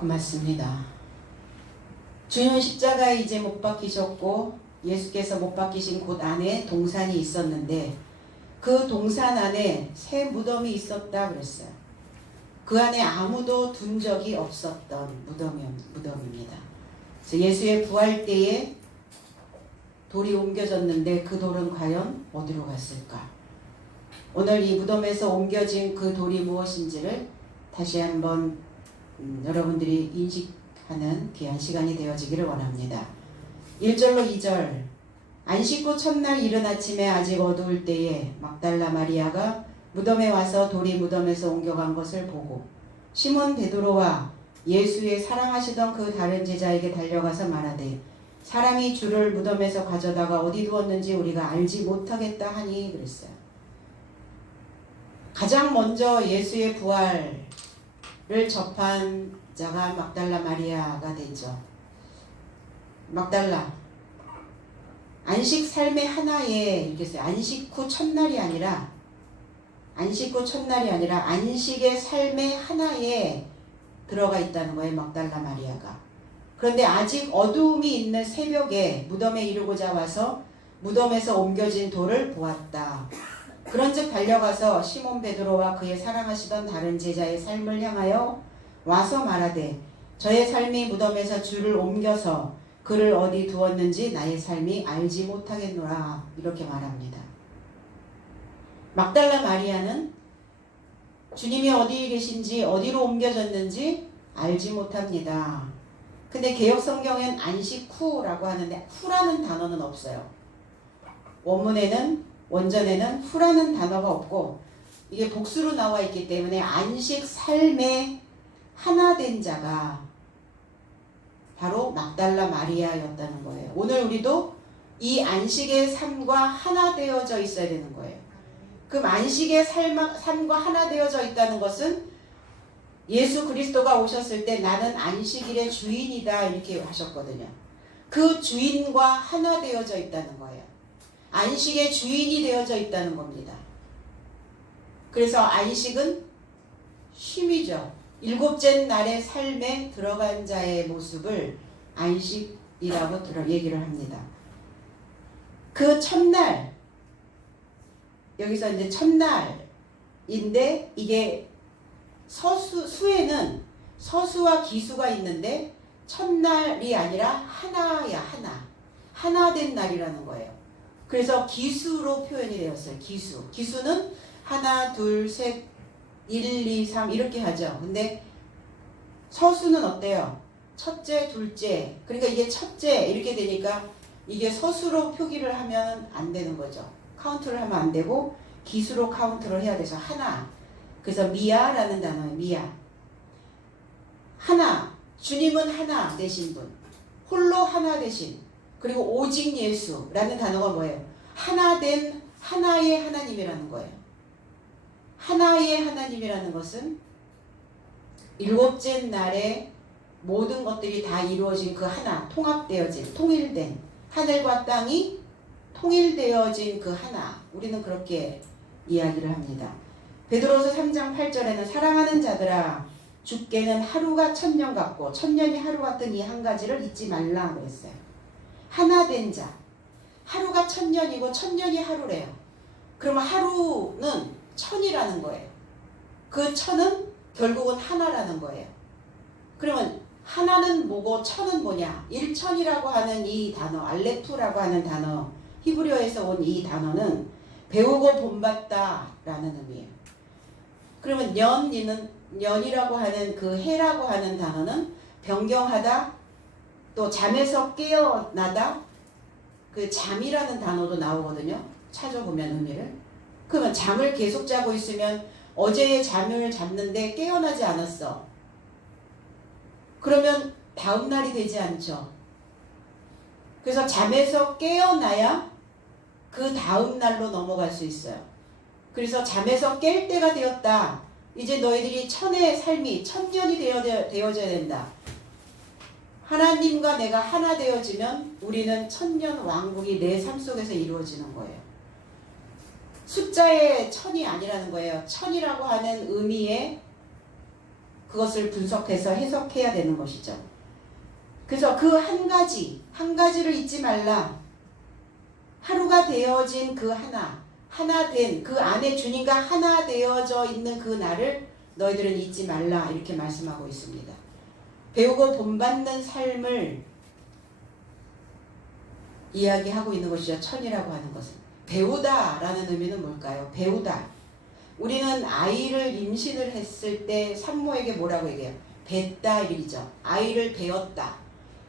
고맙습니다. 주님은 십자가에 이제 못 박히셨고 예수께서 못 박히신 곳 안에 동산이 있었는데 그 동산 안에 새 무덤이 있었다 그랬어요. 그 안에 아무도 둔 적이 없었던 무덤입니다. 그래서 예수의 부활 때에 돌이 옮겨졌는데 그 돌은 과연 어디로 갔을까? 오늘 이 무덤에서 옮겨진 그 돌이 무엇인지를 다시 한번 여러분들이 인식하는 귀한 시간이 되어지기를 원합니다. 1절로 2절. 안식 후 첫날 이른 아침에 아직 어두울 때에 막달라 마리아가 무덤에 와서 돌이 무덤에서 옮겨간 것을 보고 시몬 베드로와 예수의 사랑하시던 그 다른 제자에게 달려가서 말하되 사람이 주를 무덤에서 가져다가 어디 두었는지 우리가 알지 못하겠다 하니 그랬어요. 가장 먼저 예수의 부활을 접한 자가 막달라 마리아가 되죠. 막달라 안식 삶의 하나에 이렇게 써요. 안식 후 첫날이 아니라 안식의 삶의 하나에 들어가 있다는 거예요. 막달라 마리아가. 그런데 아직 어두움이 있는 새벽에 무덤에 이르고자 와서 무덤에서 옮겨진 돌을 보았다. 그런즉 달려가서 시몬 베드로와 그의 사랑하시던 다른 제자의 삶을 향하여 와서 말하되 저의 삶이 무덤에서 주를 옮겨서 그를 어디 두었는지 나의 삶이 알지 못하겠노라. 이렇게 말합니다. 막달라 마리아는 주님이 어디에 계신지 어디로 옮겨졌는지 알지 못합니다. 근데 개역 성경엔 안식 후라고 하는데 후라는 단어는 없어요. 원전에는 후라는 단어가 없고 이게 복수로 나와 있기 때문에 안식 삶에 하나 된 자가 바로 막달라 마리아였다는 거예요. 오늘 우리도 이 안식의 삶과 하나 되어져 있어야 되는 거예요. 그럼 안식의 삶과 하나 되어져 있다는 것은 예수 그리스도가 오셨을 때 나는 안식일의 주인이다 이렇게 하셨거든요. 그 주인과 하나 되어져 있다는 거예요. 안식의 주인이 되어져 있다는 겁니다. 그래서 안식은 쉼이죠. 일곱째 날의 삶에 들어간 자의 모습을 안식이라고 얘기를 합니다. 그 첫날, 여기서 이제 첫날인데 이게 수에는 서수와 기수가 있는데 첫날이 아니라 하나야, 하나 된 날이라는 거예요. 그래서 기수로 표현이 되었어요. 기수는 하나, 둘, 셋, 1, 2, 3 이렇게 하죠. 근데 서수는 어때요? 첫째, 둘째. 그러니까 이게 첫째 이렇게 되니까 이게 서수로 표기를 하면 안 되는 거죠. 카운트를 하면 안 되고 기수로 카운트를 해야 돼서 하나. 그래서 미아라는 단어예요. 미아. 하나. 주님은 하나 되신 분. 홀로 하나 되신. 그리고 오직 예수라는 단어가 뭐예요? 하나된 하나의 하나님이라는 거예요. 하나의 하나님이라는 것은 일곱째 날에 모든 것들이 다 이루어진 그 하나, 통합되어진, 통일된 하늘과 땅이 통일되어진 그 하나. 우리는 그렇게 이야기를 합니다. 베드로서 3장 8절에는 사랑하는 자들아 주께는 하루가 천년 같고 천년이 하루 같은 이 한 가지를 잊지 말라 그랬어요. 하나된 자. 하루가 천년이고 천년이 하루래요. 그러면 하루는 천이라는 거예요. 그 천은 결국은 하나라는 거예요. 그러면 하나는 뭐고 천은 뭐냐? 일천이라고 하는 이 단어, 알레프라고 하는 단어, 히브리어에서 온 이 단어는 배우고 본받다라는 의미예요. 그러면 년이라고 하는 그 해라고 하는 단어는 변경하다, 또 잠에서 깨어나다, 그 잠이라는 단어도 나오거든요. 찾아보면 의미를. 그러면 잠을 계속 자고 있으면 어제의 잠을 잤는데 깨어나지 않았어. 그러면 다음 날이 되지 않죠. 그래서 잠에서 깨어나야 그 다음 날로 넘어갈 수 있어요. 그래서 잠에서 깰 때가 되었다. 이제 너희들이 천의 삶이 천년이 되어져야 된다. 하나님과 내가 하나 되어지면 우리는 천년 왕국이 내 삶 속에서 이루어지는 거예요. 숫자의 천이 아니라는 거예요. 천이라고 하는 의미의 그것을 분석해서 해석해야 되는 것이죠. 그래서 그 한 가지를 잊지 말라. 하루가 되어진 그 하나 된 그 안에 주님과 하나 되어져 있는 그 날을 너희들은 잊지 말라 이렇게 말씀하고 있습니다. 배우고 본받는 삶을 이야기하고 있는 것이죠. 천이라고 하는 것은. 배우다라는 의미는 뭘까요? 배우다. 우리는 아이를 임신을 했을 때 산모에게 뭐라고 얘기해요? 뱄다 이죠. 아이를 배웠다.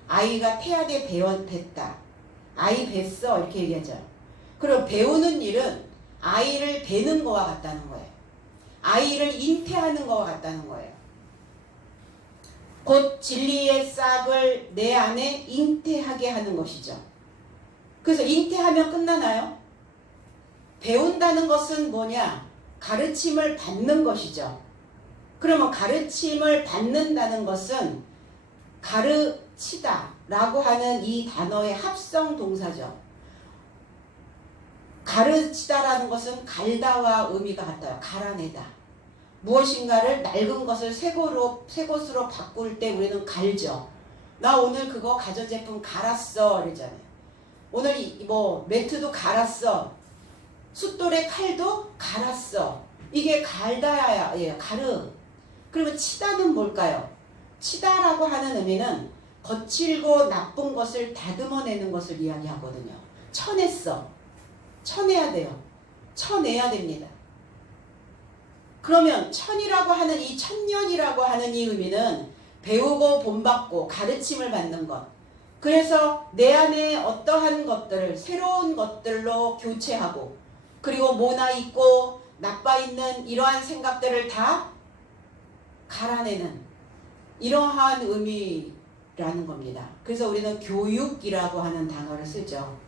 아이가 태아에 뱄다. 아이 뱄어 이렇게 얘기하죠. 그럼 배우는 일은 아이를 베는 거와 같다는 거예요. 아이를 잉태하는 거와 같다는 거예요. 곧 진리의 싹을 내 안에 잉태하게 하는 것이죠. 그래서 잉태하면 끝나나요? 배운다는 것은 뭐냐? 가르침을 받는 것이죠. 그러면 가르침을 받는다는 것은 가르치다 라고 하는 이 단어의 합성 동사죠. 가르치다라는 것은 갈다와 의미가 같아요. 갈아내다. 무엇인가를 낡은 것을 새 것으로 바꿀 때 우리는 갈죠. 나 오늘 그거 가전제품 갈았어 이러잖아요. 오늘 뭐 매트도 갈았어. 숫돌의 칼도 갈았어. 이게 갈다야 예요. 가르. 그러면 치다는 뭘까요? 치다라고 하는 의미는 거칠고 나쁜 것을 다듬어내는 것을 이야기하거든요. 쳐냈어. 쳐내야 돼요. 쳐내야 됩니다. 그러면 천이라고 하는 이 천년이라고 하는 이 의미는 배우고 본받고 가르침을 받는 것. 그래서 내 안에 어떠한 것들을 새로운 것들로 교체하고 그리고 모나 있고 나빠 있는 이러한 생각들을 다 갈아내는 이러한 의미라는 겁니다. 그래서 우리는 교육이라고 하는 단어를 쓰죠.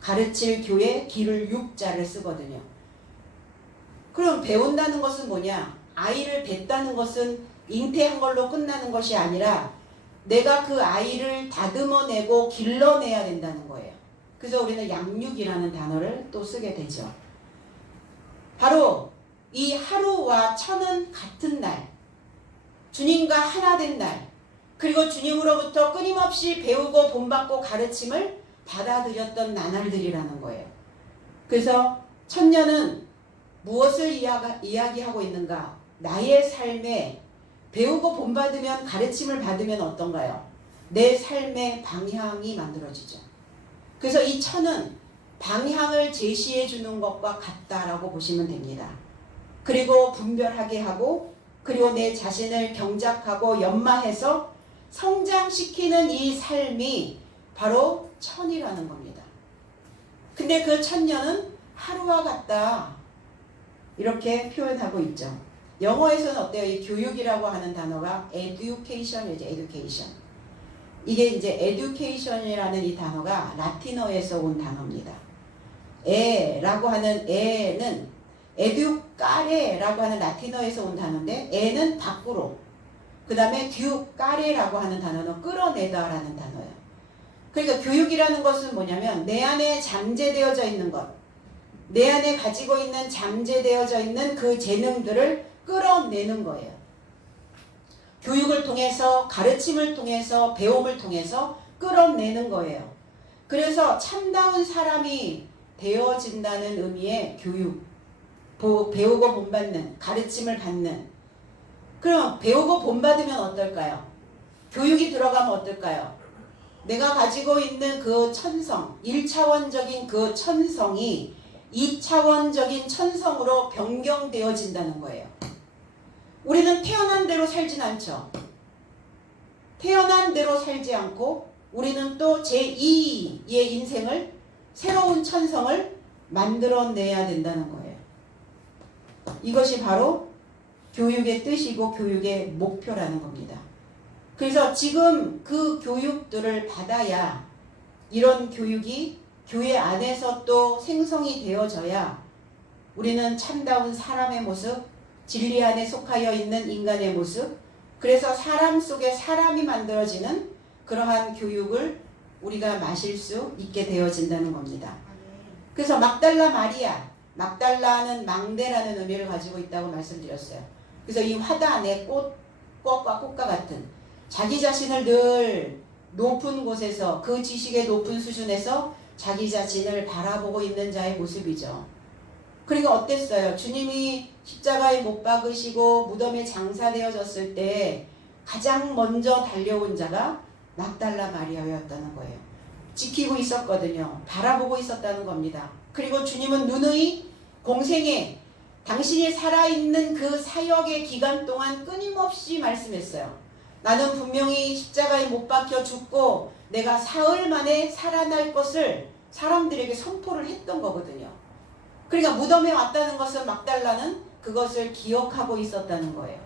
가르칠 교에 기를 육자를 쓰거든요. 그럼 배운다는 것은 뭐냐? 아이를 뱄다는 것은 잉태한 걸로 끝나는 것이 아니라 내가 그 아이를 다듬어내고 길러내야 된다는 거예요. 그래서 우리는 양육이라는 단어를 또 쓰게 되죠. 바로 이 하루와 천은 같은 날, 주님과 하나 된 날, 그리고 주님으로부터 끊임없이 배우고 본받고 가르침을 받아들였던 나날들이라는 거예요. 그래서 천년은 무엇을 이야기하고 있는가? 나의 삶에 배우고 본받으면 가르침을 받으면 어떤가요? 내 삶의 방향이 만들어지죠. 그래서 이 천은 방향을 제시해 주는 것과 같다라고 보시면 됩니다. 그리고 분별하게 하고 그리고 내 자신을 경작하고 연마해서 성장시키는 이 삶이 바로 천이라는 겁니다. 근데 그 천년은 하루와 같다. 이렇게 표현하고 있죠. 영어에서는 어때요? 이 교육이라고 하는 단어가 education이죠. education. 이게 이제 education이라는 이 단어가 라틴어에서 온 단어입니다. 에라고 하는 에는 educare라고 하는 라틴어에서 온 단어인데 에는 밖으로 그 다음에 ducare라고 하는 단어는 끌어내다라는 단어예요. 그러니까 교육이라는 것은 뭐냐면 내 안에 잠재되어져 있는 것, 내 안에 가지고 있는 잠재되어져 있는 그 재능들을 끌어내는 거예요. 교육을 통해서 가르침을 통해서 배움을 통해서 끌어내는 거예요. 그래서 참다운 사람이 되어진다는 의미의 교육, 배우고 본받는, 가르침을 받는. 그럼 배우고 본받으면 어떨까요? 교육이 들어가면 어떨까요? 내가 가지고 있는 그 천성, 1차원적인 그 천성이 2차원적인 천성으로 변경되어진다는 거예요. 우리는 태어난 대로 살진 않죠. 태어난 대로 살지 않고 우리는 또 제2의 인생을 새로운 천성을 만들어내야 된다는 거예요. 이것이 바로 교육의 뜻이고 교육의 목표라는 겁니다. 그래서 지금 그 교육들을 받아야 이런 교육이 교회 안에서 또 생성이 되어져야 우리는 참다운 사람의 모습, 진리 안에 속하여 있는 인간의 모습, 그래서 사람 속에 사람이 만들어지는 그러한 교육을 우리가 마실 수 있게 되어진다는 겁니다. 그래서 막달라 마리아, 막달라는 망대라는 의미를 가지고 있다고 말씀드렸어요. 그래서 이 화단의 꽃, 꽃과 같은 자기 자신을 늘 높은 곳에서 그 지식의 높은 수준에서 자기 자신을 바라보고 있는 자의 모습이죠. 그러니까 어땠어요? 주님이 십자가에 못 박으시고 무덤에 장사되어졌을 때 가장 먼저 달려온 자가 막달라 마리아였다는 거예요. 지키고 있었거든요. 바라보고 있었다는 겁니다. 그리고 주님은 누누이 공생에 당신이 살아있는 그 사역의 기간 동안 끊임없이 말씀했어요. 나는 분명히 십자가에 못 박혀 죽고 내가 사흘 만에 살아날 것을 사람들에게 선포를 했던 거거든요. 그러니까 무덤에 왔다는 것은 막달라는 그것을 기억하고 있었다는 거예요.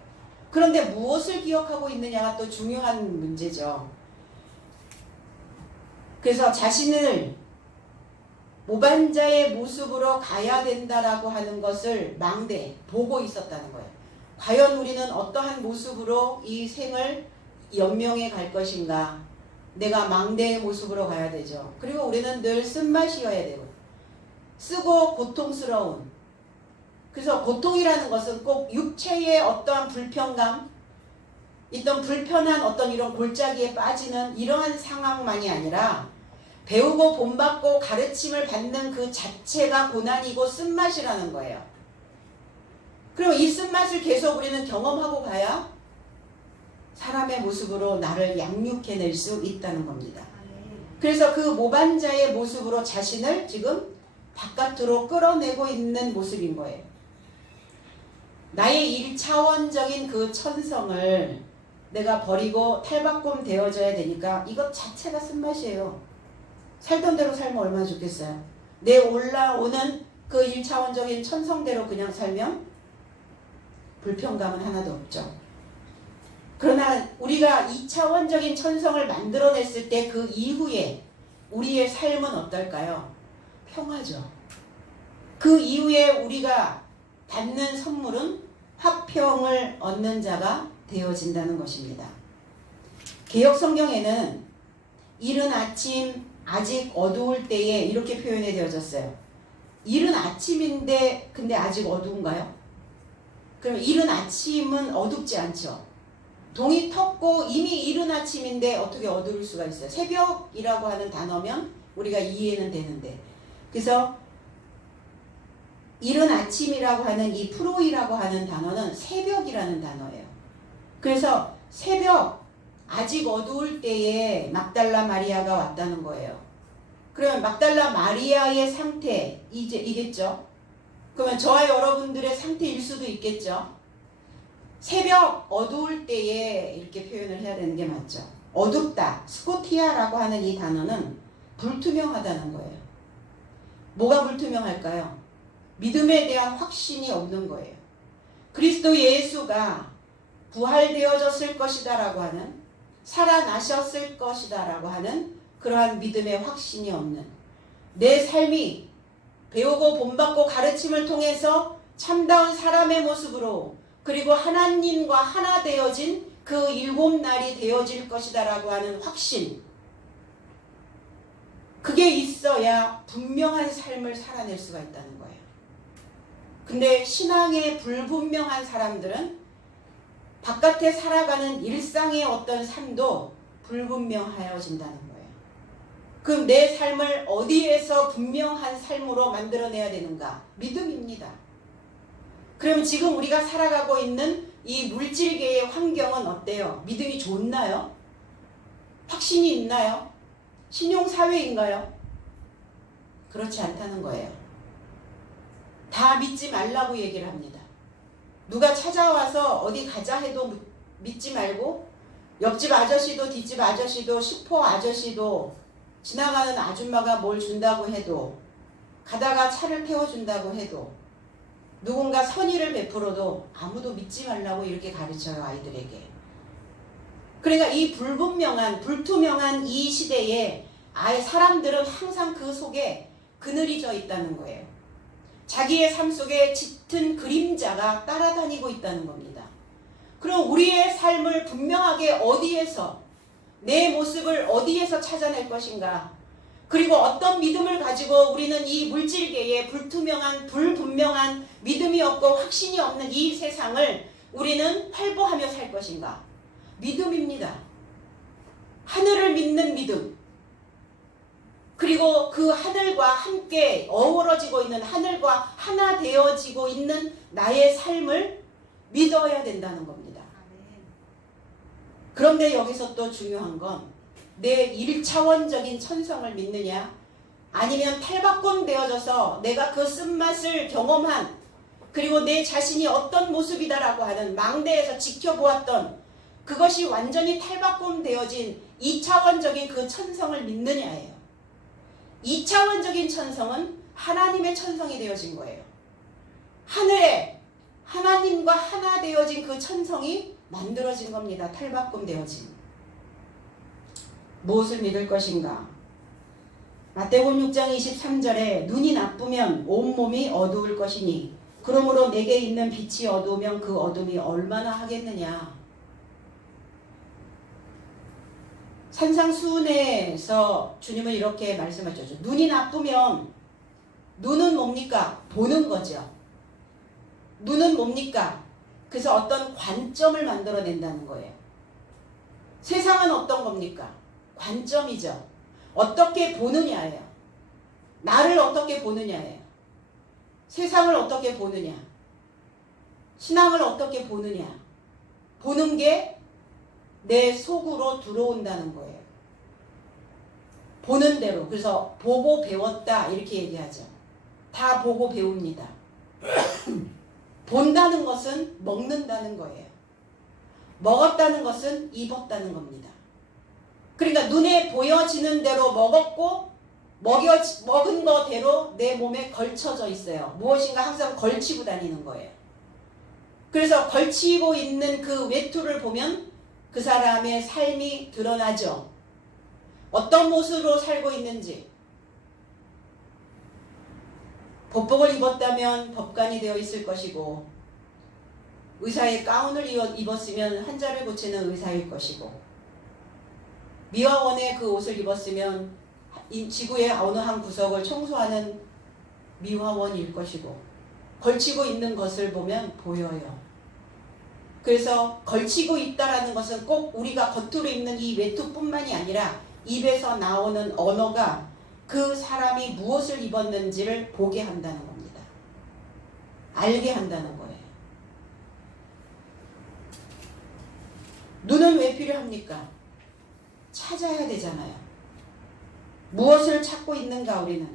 그런데 무엇을 기억하고 있느냐가 또 중요한 문제죠. 그래서 자신을 모반자의 모습으로 가야 된다라고 하는 것을 망대 보고 있었다는 거예요. 과연 우리는 어떠한 모습으로 이 생을 연명해 갈 것인가? 내가 망대의 모습으로 가야 되죠. 그리고 우리는 늘 쓴맛이어야 되고 쓰고 고통스러운, 그래서 고통이라는 것은 꼭 육체의 어떠한 불편감, 있던 불편한 어떤 이런 골짜기에 빠지는 이러한 상황만이 아니라 배우고 본받고 가르침을 받는 그 자체가 고난이고 쓴맛이라는 거예요. 그리고 이 쓴맛을 계속 우리는 경험하고 가야 사람의 모습으로 나를 양육해낼 수 있다는 겁니다. 그래서 그 모반자의 모습으로 자신을 지금 바깥으로 끌어내고 있는 모습인 거예요. 나의 1차원적인 그 천성을 내가 버리고 탈바꿈 되어져야 되니까 이것 자체가 쓴맛이에요. 살던 대로 살면 얼마나 좋겠어요. 내 올라오는 그 1차원적인 천성대로 그냥 살면 불편감은 하나도 없죠. 그러나 우리가 2차원적인 천성을 만들어냈을 때 그 이후에 우리의 삶은 어떨까요? 평화죠. 그 이후에 우리가 받는 선물은 화평을 얻는 자가 되어진다는 것입니다. 개역 성경에는 이른 아침 아직 어두울 때에 이렇게 표현이 되어졌어요. 이른 아침인데 근데 아직 어두운가요? 그럼 이른 아침은 어둡지 않죠. 동이 텄고 이미 이른 아침인데 어떻게 어두울 수가 있어요. 새벽이라고 하는 단어면 우리가 이해는 되는데, 그래서 이른 아침이라고 하는 이 프로이라고 하는 단어는 새벽이라는 단어예요. 그래서 새벽 아직 어두울 때에 막달라 마리아가 왔다는 거예요. 그러면 막달라 마리아의 상태 이겠죠. 그러면 저와 여러분들의 상태일 수도 있겠죠. 새벽 어두울 때에 이렇게 표현을 해야 되는 게 맞죠. 어둡다, 스코티아라고 하는 이 단어는 불투명하다는 거예요. 뭐가 불투명할까요? 믿음에 대한 확신이 없는 거예요. 그리스도 예수가 부활되어졌을 것이다 라고 하는, 살아나셨을 것이다 라고 하는 그러한 믿음의 확신이 없는, 내 삶이 배우고 본받고 가르침을 통해서 참다운 사람의 모습으로, 그리고 하나님과 하나 되어진 그 7날이 되어질 것이다 라고 하는 확신, 그게 있어야 분명한 삶을 살아낼 수가 있다는 거예요. 근데 신앙에 불분명한 사람들은 바깥에 살아가는 일상의 어떤 삶도 불분명하여진다는 거예요. 그럼 내 삶을 어디에서 분명한 삶으로 만들어내야 되는가? 믿음입니다. 그럼 지금 우리가 살아가고 있는 이 물질계의 환경은 어때요? 믿음이 좋나요? 확신이 있나요? 신용사회인가요? 그렇지 않다는 거예요. 다 믿지 말라고 얘기를 합니다. 누가 찾아와서 어디 가자 해도 믿지 말고, 옆집 아저씨도 뒷집 아저씨도 슈퍼 아저씨도 지나가는 아줌마가 뭘 준다고 해도, 가다가 차를 태워준다고 해도, 누군가 선의를 베풀어도 아무도 믿지 말라고 이렇게 가르쳐요, 아이들에게. 그러니까 이 불분명한, 불투명한 이 시대에 아예 사람들은 항상 그 속에 그늘이 져 있다는 거예요. 자기의 삶 속에 짙은 그림자가 따라다니고 있다는 겁니다. 그럼 우리의 삶을 분명하게 어디에서, 내 모습을 어디에서 찾아낼 것인가? 그리고 어떤 믿음을 가지고 우리는 이 물질계의 불투명한, 불분명한, 믿음이 없고 확신이 없는 이 세상을 우리는 활보하며 살 것인가? 믿음입니다. 하늘을 믿는 믿음. 그리고 그 하늘과 함께 어우러지고 있는, 하늘과 하나 되어지고 있는 나의 삶을 믿어야 된다는 겁니다. 그런데 여기서 또 중요한 건 내 1차원적인 천성을 믿느냐, 아니면 탈바꿈되어져서 내가 그 쓴맛을 경험한, 그리고 내 자신이 어떤 모습이다라고 하는 망대에서 지켜보았던 그것이 완전히 탈바꿈되어진 2차원적인 그 천성을 믿느냐예요. 2차원적인 천성은 하나님의 천성이 되어진 거예요. 하늘에 하나님과 하나 되어진 그 천성이 만들어진 겁니다. 탈바꿈되어진. 무엇을 믿을 것인가? 마태복음 6장 23절에 눈이 나쁘면 온몸이 어두울 것이니 그러므로 내게 있는 빛이 어두우면 그 어둠이 얼마나 하겠느냐. 산상수훈에서 주님은 이렇게 말씀하셨죠. 눈이 나쁘면, 눈은 뭡니까? 보는 거죠. 눈은 뭡니까? 그래서 어떤 관점을 만들어낸다는 거예요. 세상은 어떤 겁니까? 관점이죠. 어떻게 보느냐예요. 나를 어떻게 보느냐예요. 세상을 어떻게 보느냐. 신앙을 어떻게 보느냐. 보는 게 내 속으로 들어온다는 거예요. 보는 대로. 그래서 보고 배웠다 이렇게 얘기하죠. 다 보고 배웁니다. 본다는 것은 먹는다는 거예요. 먹었다는 것은 입었다는 겁니다. 그러니까 눈에 보여지는 대로 먹었고 먹은 거대로 내 몸에 걸쳐져 있어요. 무엇인가 항상 걸치고 다니는 거예요. 그래서 걸치고 있는 그 외투를 보면 그 사람의 삶이 드러나죠. 어떤 모습으로 살고 있는지. 법복을 입었다면 법관이 되어 있을 것이고, 의사의 가운을 입었으면 환자를 고치는 의사일 것이고, 미화원의 그 옷을 입었으면 지구의 어느 한 구석을 청소하는 미화원일 것이고, 걸치고 있는 것을 보면 보여요. 그래서 걸치고 있다라는 것은 꼭 우리가 겉으로 입는 이 외투뿐만이 아니라 입에서 나오는 언어가 그 사람이 무엇을 입었는지를 보게 한다는 겁니다. 알게 한다는 거예요. 눈은 왜 필요합니까? 찾아야 되잖아요. 무엇을 찾고 있는가 우리는.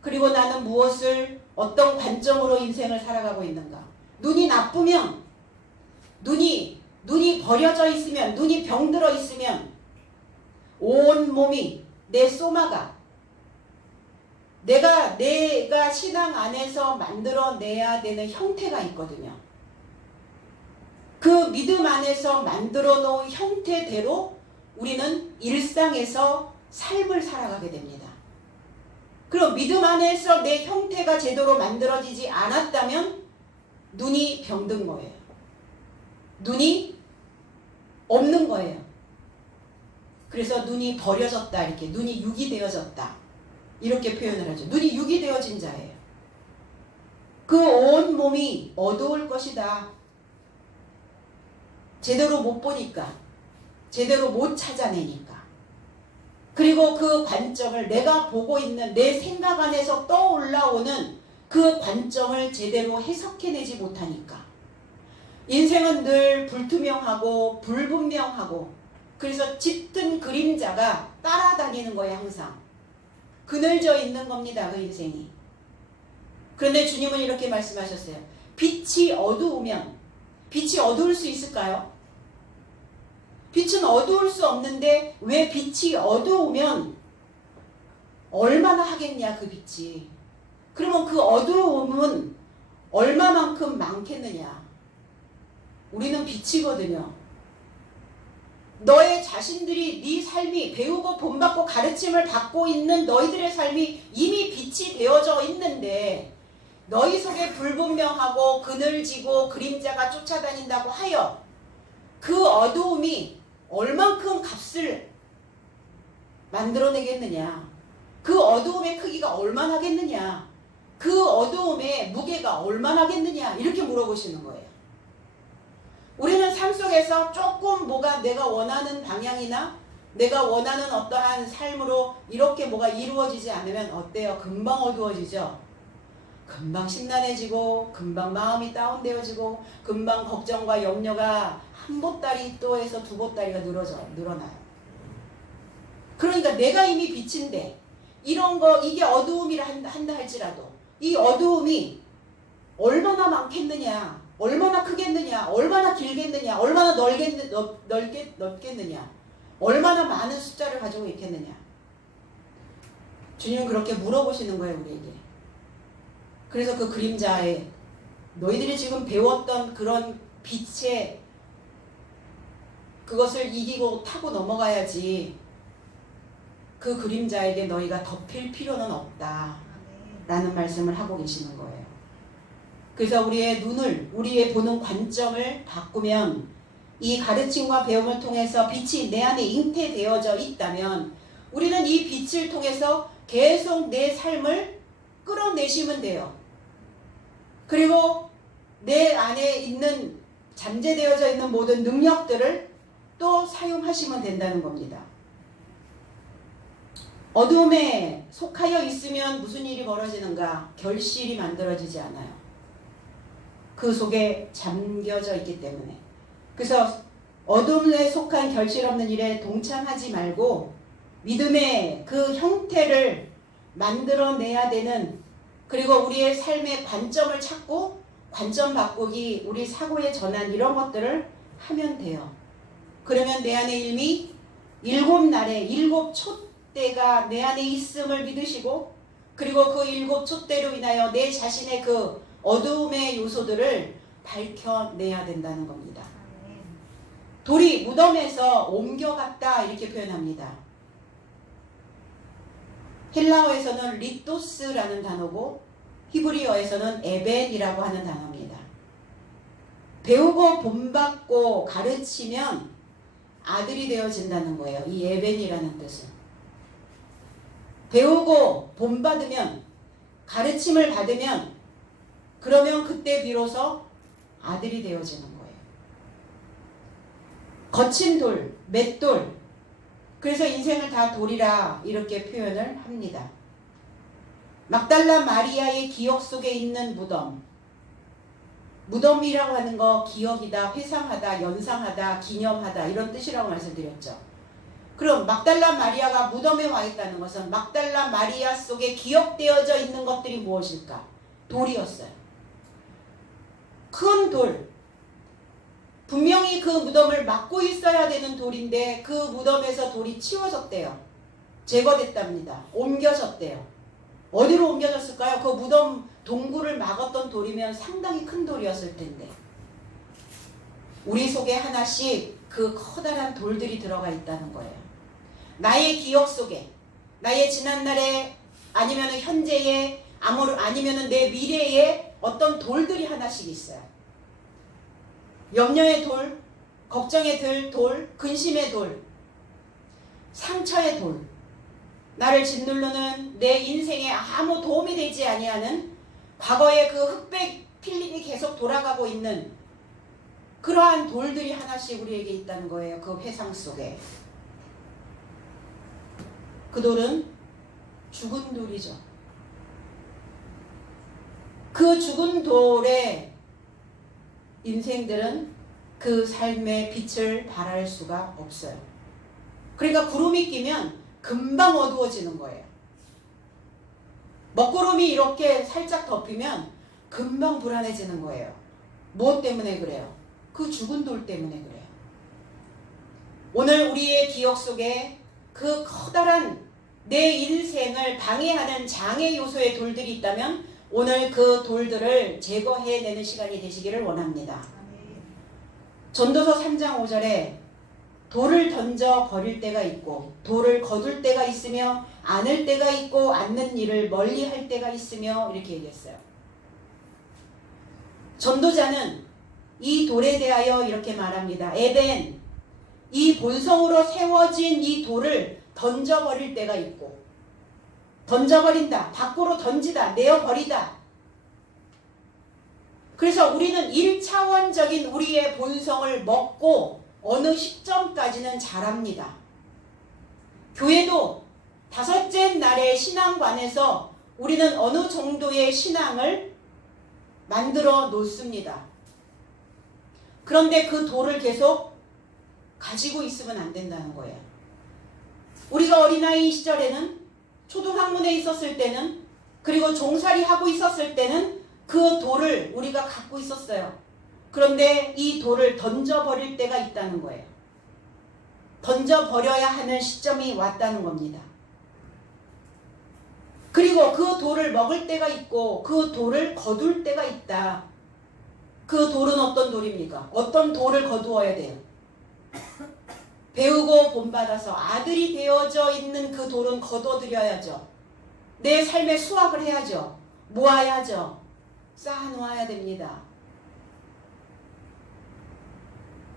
그리고 나는 무엇을, 어떤 관점으로 인생을 살아가고 있는가. 눈이 나쁘면, 눈이 버려져 있으면, 눈이 병들어 있으면 온 몸이, 내 소마가, 내가 신앙 안에서 만들어내야 되는 형태가 있거든요. 그 믿음 안에서 만들어 놓은 형태대로 우리는 일상에서 삶을 살아가게 됩니다. 그럼 믿음 안에서 내 형태가 제대로 만들어지지 않았다면 눈이 병든 거예요. 눈이 없는 거예요. 그래서 눈이 버려졌다, 이렇게. 눈이 육이 되어졌다, 이렇게 표현을 하죠. 눈이 육이 되어진 자예요. 그 온 몸이 어두울 것이다. 제대로 못 보니까, 제대로 못 찾아내니까. 그리고 그 관점을, 내가 보고 있는 내 생각 안에서 떠올라오는 그 관점을 제대로 해석해내지 못하니까. 인생은 늘 불투명하고 불분명하고, 그래서 짙은 그림자가 따라다니는 거예요. 항상 그늘져 있는 겁니다, 그 인생이. 그런데 주님은 이렇게 말씀하셨어요. 빛이 어두우면, 빛이 어두울 수 있을까요? 빛은 어두울 수 없는데 왜 빛이 어두우면 얼마나 하겠냐, 그 빛이. 그러면 그 어두움은 얼마만큼 많겠느냐. 우리는 빛이거든요. 너의 자신들이, 네 삶이, 배우고 본받고 가르침을 받고 있는 너희들의 삶이 이미 빛이 되어져 있는데, 너희 속에 불분명하고 그늘지고 그림자가 쫓아다닌다고 하여 그 어두움이 얼만큼 값을 만들어내겠느냐, 그 어두움의 크기가 얼마나 하겠느냐, 그 어두움의 무게가 얼마나 하겠느냐, 이렇게 물어보시는 거예요. 우리는 삶 속에서 조금 뭐가 내가 원하는 방향이나 내가 원하는 어떠한 삶으로 이렇게 뭐가 이루어지지 않으면 어때요? 금방 어두워지죠? 금방 심란해지고 금방 마음이 다운되어지고 금방 걱정과 염려가 한 보따리 또 해서 두 보따리가 늘어나요. 그러니까 내가 이미 빛인데 이런 거 이게 어두움이라 한다 할지라도 이 어두움이 얼마나 많겠느냐, 얼마나 크겠느냐, 얼마나 길겠느냐, 얼마나 넓겠느냐, 얼마나 많은 숫자를 가지고 있겠느냐. 주님은 그렇게 물어보시는 거예요, 우리에게. 그래서 그 그림자에 너희들이 지금 배웠던 그런 빛의 그것을 이기고 타고 넘어가야지 그 그림자에게 너희가 덮일 필요는 없다 라는 말씀을 하고 계시는 거예요. 그래서 우리의 눈을, 우리의 보는 관점을 바꾸면 이 가르침과 배움을 통해서 빛이 내 안에 잉태되어져 있다면 우리는 이 빛을 통해서 계속 내 삶을 끌어내시면 돼요. 그리고 내 안에 있는 잠재되어져 있는 모든 능력들을 또 사용하시면 된다는 겁니다. 어둠에 속하여 있으면 무슨 일이 벌어지는가? 결실이 만들어지지 않아요. 그 속에 잠겨져 있기 때문에. 그래서 어둠에 속한 결실 없는 일에 동참하지 말고 믿음의 그 형태를 만들어내야 되는, 그리고 우리의 삶의 관점을 찾고 관점 바꾸기, 우리 사고의 전환 이런 것들을 하면 돼요. 그러면 내 안에 이미 7날에 7촛대가 내 안에 있음을 믿으시고, 그리고 그 7촛대로 인하여 내 자신의 그 어두움의 요소들을 밝혀내야 된다는 겁니다. 돌이 무덤에서 옮겨갔다 이렇게 표현합니다. 헬라어에서는 리토스라는 단어고 히브리어에서는 에벤이라고 하는 단어입니다. 배우고 본받고 가르치면 아들이 되어진다는 거예요. 이 에벤이라는 뜻은. 배우고 본받으면, 가르침을 받으면, 그러면 그때 비로소 아들이 되어지는 거예요. 거친 돌, 맷돌. 그래서 인생을 다 돌이라 이렇게 표현을 합니다. 막달라 마리아의 기억 속에 있는 무덤. 무덤이라고 하는 거 기억이다, 회상하다, 연상하다, 기념하다 이런 뜻이라고 말씀드렸죠. 그럼 막달라 마리아가 무덤에 와 있다는 것은 막달라 마리아 속에 기억되어져 있는 것들이 무엇일까? 돌이었어요. 큰 돌. 분명히 그 무덤을 막고 있어야 되는 돌인데 그 무덤에서 돌이 치워졌대요. 제거됐답니다. 옮겨졌대요. 어디로 옮겨졌을까요? 그 무덤 동굴을 막았던 돌이면 상당히 큰 돌이었을 텐데 우리 속에 하나씩 그 커다란 돌들이 들어가 있다는 거예요. 나의 기억 속에, 나의 지난날에 아니면 현재에 아니면 내 미래에 어떤 돌들이 하나씩 있어요. 염려의 돌, 걱정의 돌, 근심의 돌, 상처의 돌, 나를 짓누르는 내 인생에 아무 도움이 되지 아니하는 과거의 그 흑백 필름이 계속 돌아가고 있는 그러한 돌들이 하나씩 우리에게 있다는 거예요. 그 회상 속에. 그 돌은 죽은 돌이죠. 그 죽은 돌의 인생들은 그 삶의 빛을 발할 수가 없어요. 그러니까 구름이 끼면 금방 어두워지는 거예요. 먹구름이 이렇게 살짝 덮이면 금방 불안해지는 거예요. 무엇 때문에 그래요? 그 죽은 돌 때문에 그래요. 오늘 우리의 기억 속에 그 커다란 내 인생을 방해하는 장애 요소의 돌들이 있다면 오늘 그 돌들을 제거해내는 시간이 되시기를 원합니다. 전도서 3장 5절에 돌을 던져 버릴 때가 있고 돌을 거둘 때가 있으며 안을 때가 있고 안는 일을 멀리 할 때가 있으며 이렇게 얘기했어요. 전도자는 이 돌에 대하여 이렇게 말합니다. 에벤, 이 본성으로 세워진 이 돌을 던져버릴 때가 있고 던져버린다, 밖으로 던지다, 내어버리다. 그래서 우리는 1차원적인 우리의 본성을 먹고 어느 시점까지는 자랍니다. 교회도 다섯째 날의 신앙관에서 우리는 어느 정도의 신앙을 만들어 놓습니다. 그런데 그 돌을 계속 가지고 있으면 안 된다는 거예요. 우리가 어린아이 시절에는, 초등학문에 있었을 때는, 그리고 종살이 하고 있었을 때는 그 돌을 우리가 갖고 있었어요. 그런데 이 돌을 던져버릴 때가 있다는 거예요. 던져버려야 하는 시점이 왔다는 겁니다. 그리고 그 돌을 먹을 때가 있고 그 돌을 거둘 때가 있다. 그 돌은 어떤 돌입니까? 어떤 돌을 거두어야 돼요? 배우고 본받아서 아들이 되어져 있는 그 돌은 거둬들여야죠. 내 삶의 수확을 해야죠. 모아야죠. 쌓아놓아야 됩니다.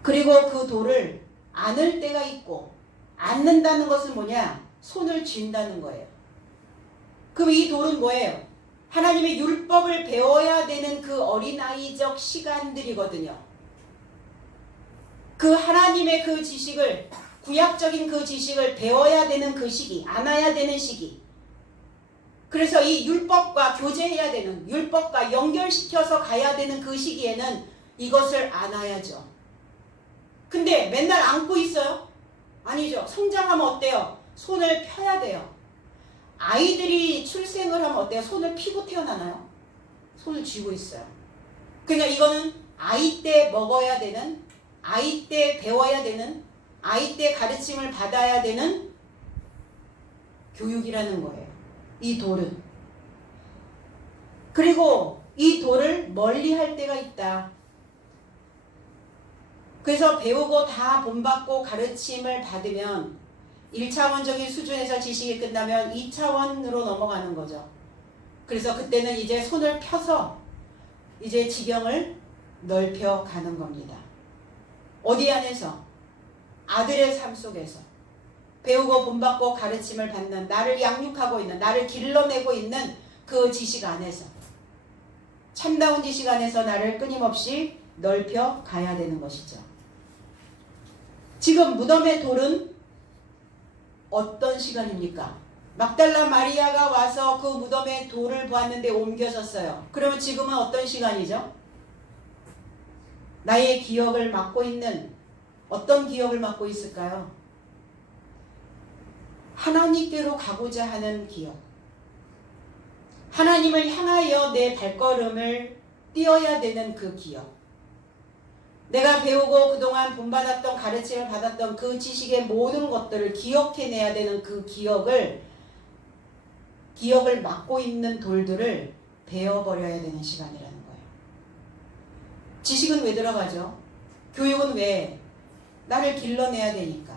그리고 그 돌을 안을 때가 있고, 안는다는 것은 뭐냐? 손을 쥔다는 거예요. 그럼 이 돌은 뭐예요? 하나님의 율법을 배워야 되는 그 어린아이적 시간들이거든요. 그 하나님의 그 지식을, 구약적인 그 지식을 배워야 되는 그 시기, 안아야 되는 시기. 그래서 이 율법과 교제해야 되는, 율법과 연결시켜서 가야 되는 그 시기에는 이것을 안아야죠. 근데 맨날 안고 있어요? 아니죠. 성장하면 어때요? 손을 펴야 돼요. 아이들이 출생을 하면 어때요? 손을 피고 태어나나요? 손을 쥐고 있어요. 그러니까 이거는 아이 때 먹어야 되는, 아이 때 배워야 되는, 아이 때 가르침을 받아야 되는 교육이라는 거예요. 이 돌은. 그리고 이 돌을 멀리 할 때가 있다. 그래서 배우고 다 본받고 가르침을 받으면 1차원적인 수준에서 지식이 끝나면 2차원으로 넘어가는 거죠. 그래서 그때는 이제 손을 펴서 이제 지경을 넓혀가는 겁니다. 어디 안에서? 아들의 삶 속에서. 배우고 본받고 가르침을 받는, 나를 양육하고 있는, 나를 길러내고 있는 그 지식 안에서, 참다운 지식 안에서 나를 끊임없이 넓혀 가야 되는 것이죠. 지금 무덤의 돌은 어떤 시간입니까? 막달라 마리아가 와서 그 무덤의 돌을 보았는데 옮겨졌어요. 그러면 지금은 어떤 시간이죠? 나의 기억을 맡고 있는, 어떤 기억을 맡고 있을까요? 하나님께로 가고자 하는 기억. 하나님을 향하여 내 발걸음을 띄어야 되는 그 기억. 내가 배우고 그동안 본받았던, 가르침을 받았던 그 지식의 모든 것들을 기억해내야 되는 그 기억을 맡고 있는 돌들을 베어버려야 되는 시간이라는 거예요. 지식은 왜 들어가죠? 교육은 왜? 나를 길러내야 되니까.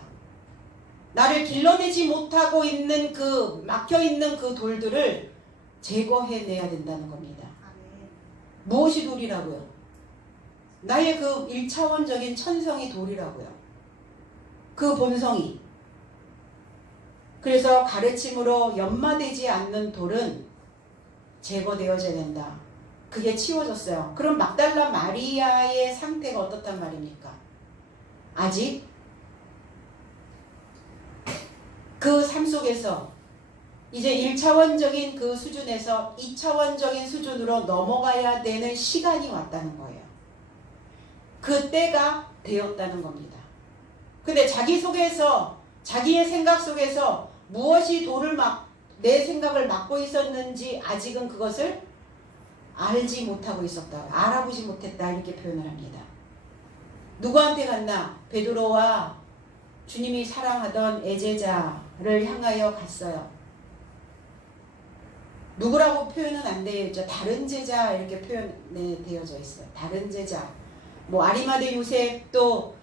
나를 길러내지 못하고 있는 그 막혀있는 그 돌들을 제거해내야 된다는 겁니다. 무엇이 돌이라고요? 나의 그 1차원적인 천성이 돌이라고요. 그 본성이. 그래서 가르침으로 연마되지 않는 돌은 제거되어져야 된다. 그게 치워졌어요. 그럼 막달라 마리아의 상태가 어떻단 말입니까? 아직 그 삶 속에서 이제 1차원적인 그 수준에서 2차원적인 수준으로 넘어가야 되는 시간이 왔다는 거예요. 그 때가 되었다는 겁니다. 근데 자기 속에서, 자기의 생각 속에서 무엇이 내 생각을 막고 있었는지 아직은 그것을 알지 못하고 있었다. 알아보지 못했다. 이렇게 표현을 합니다. 누구한테 갔나? 베드로와 주님이 사랑하던 애제자를 향하여 갔어요. 누구라고 표현은 안 되어 있죠. 다른 제자 이렇게 표현이 되어져 있어요. 다른 제자. 아리마대 요셉도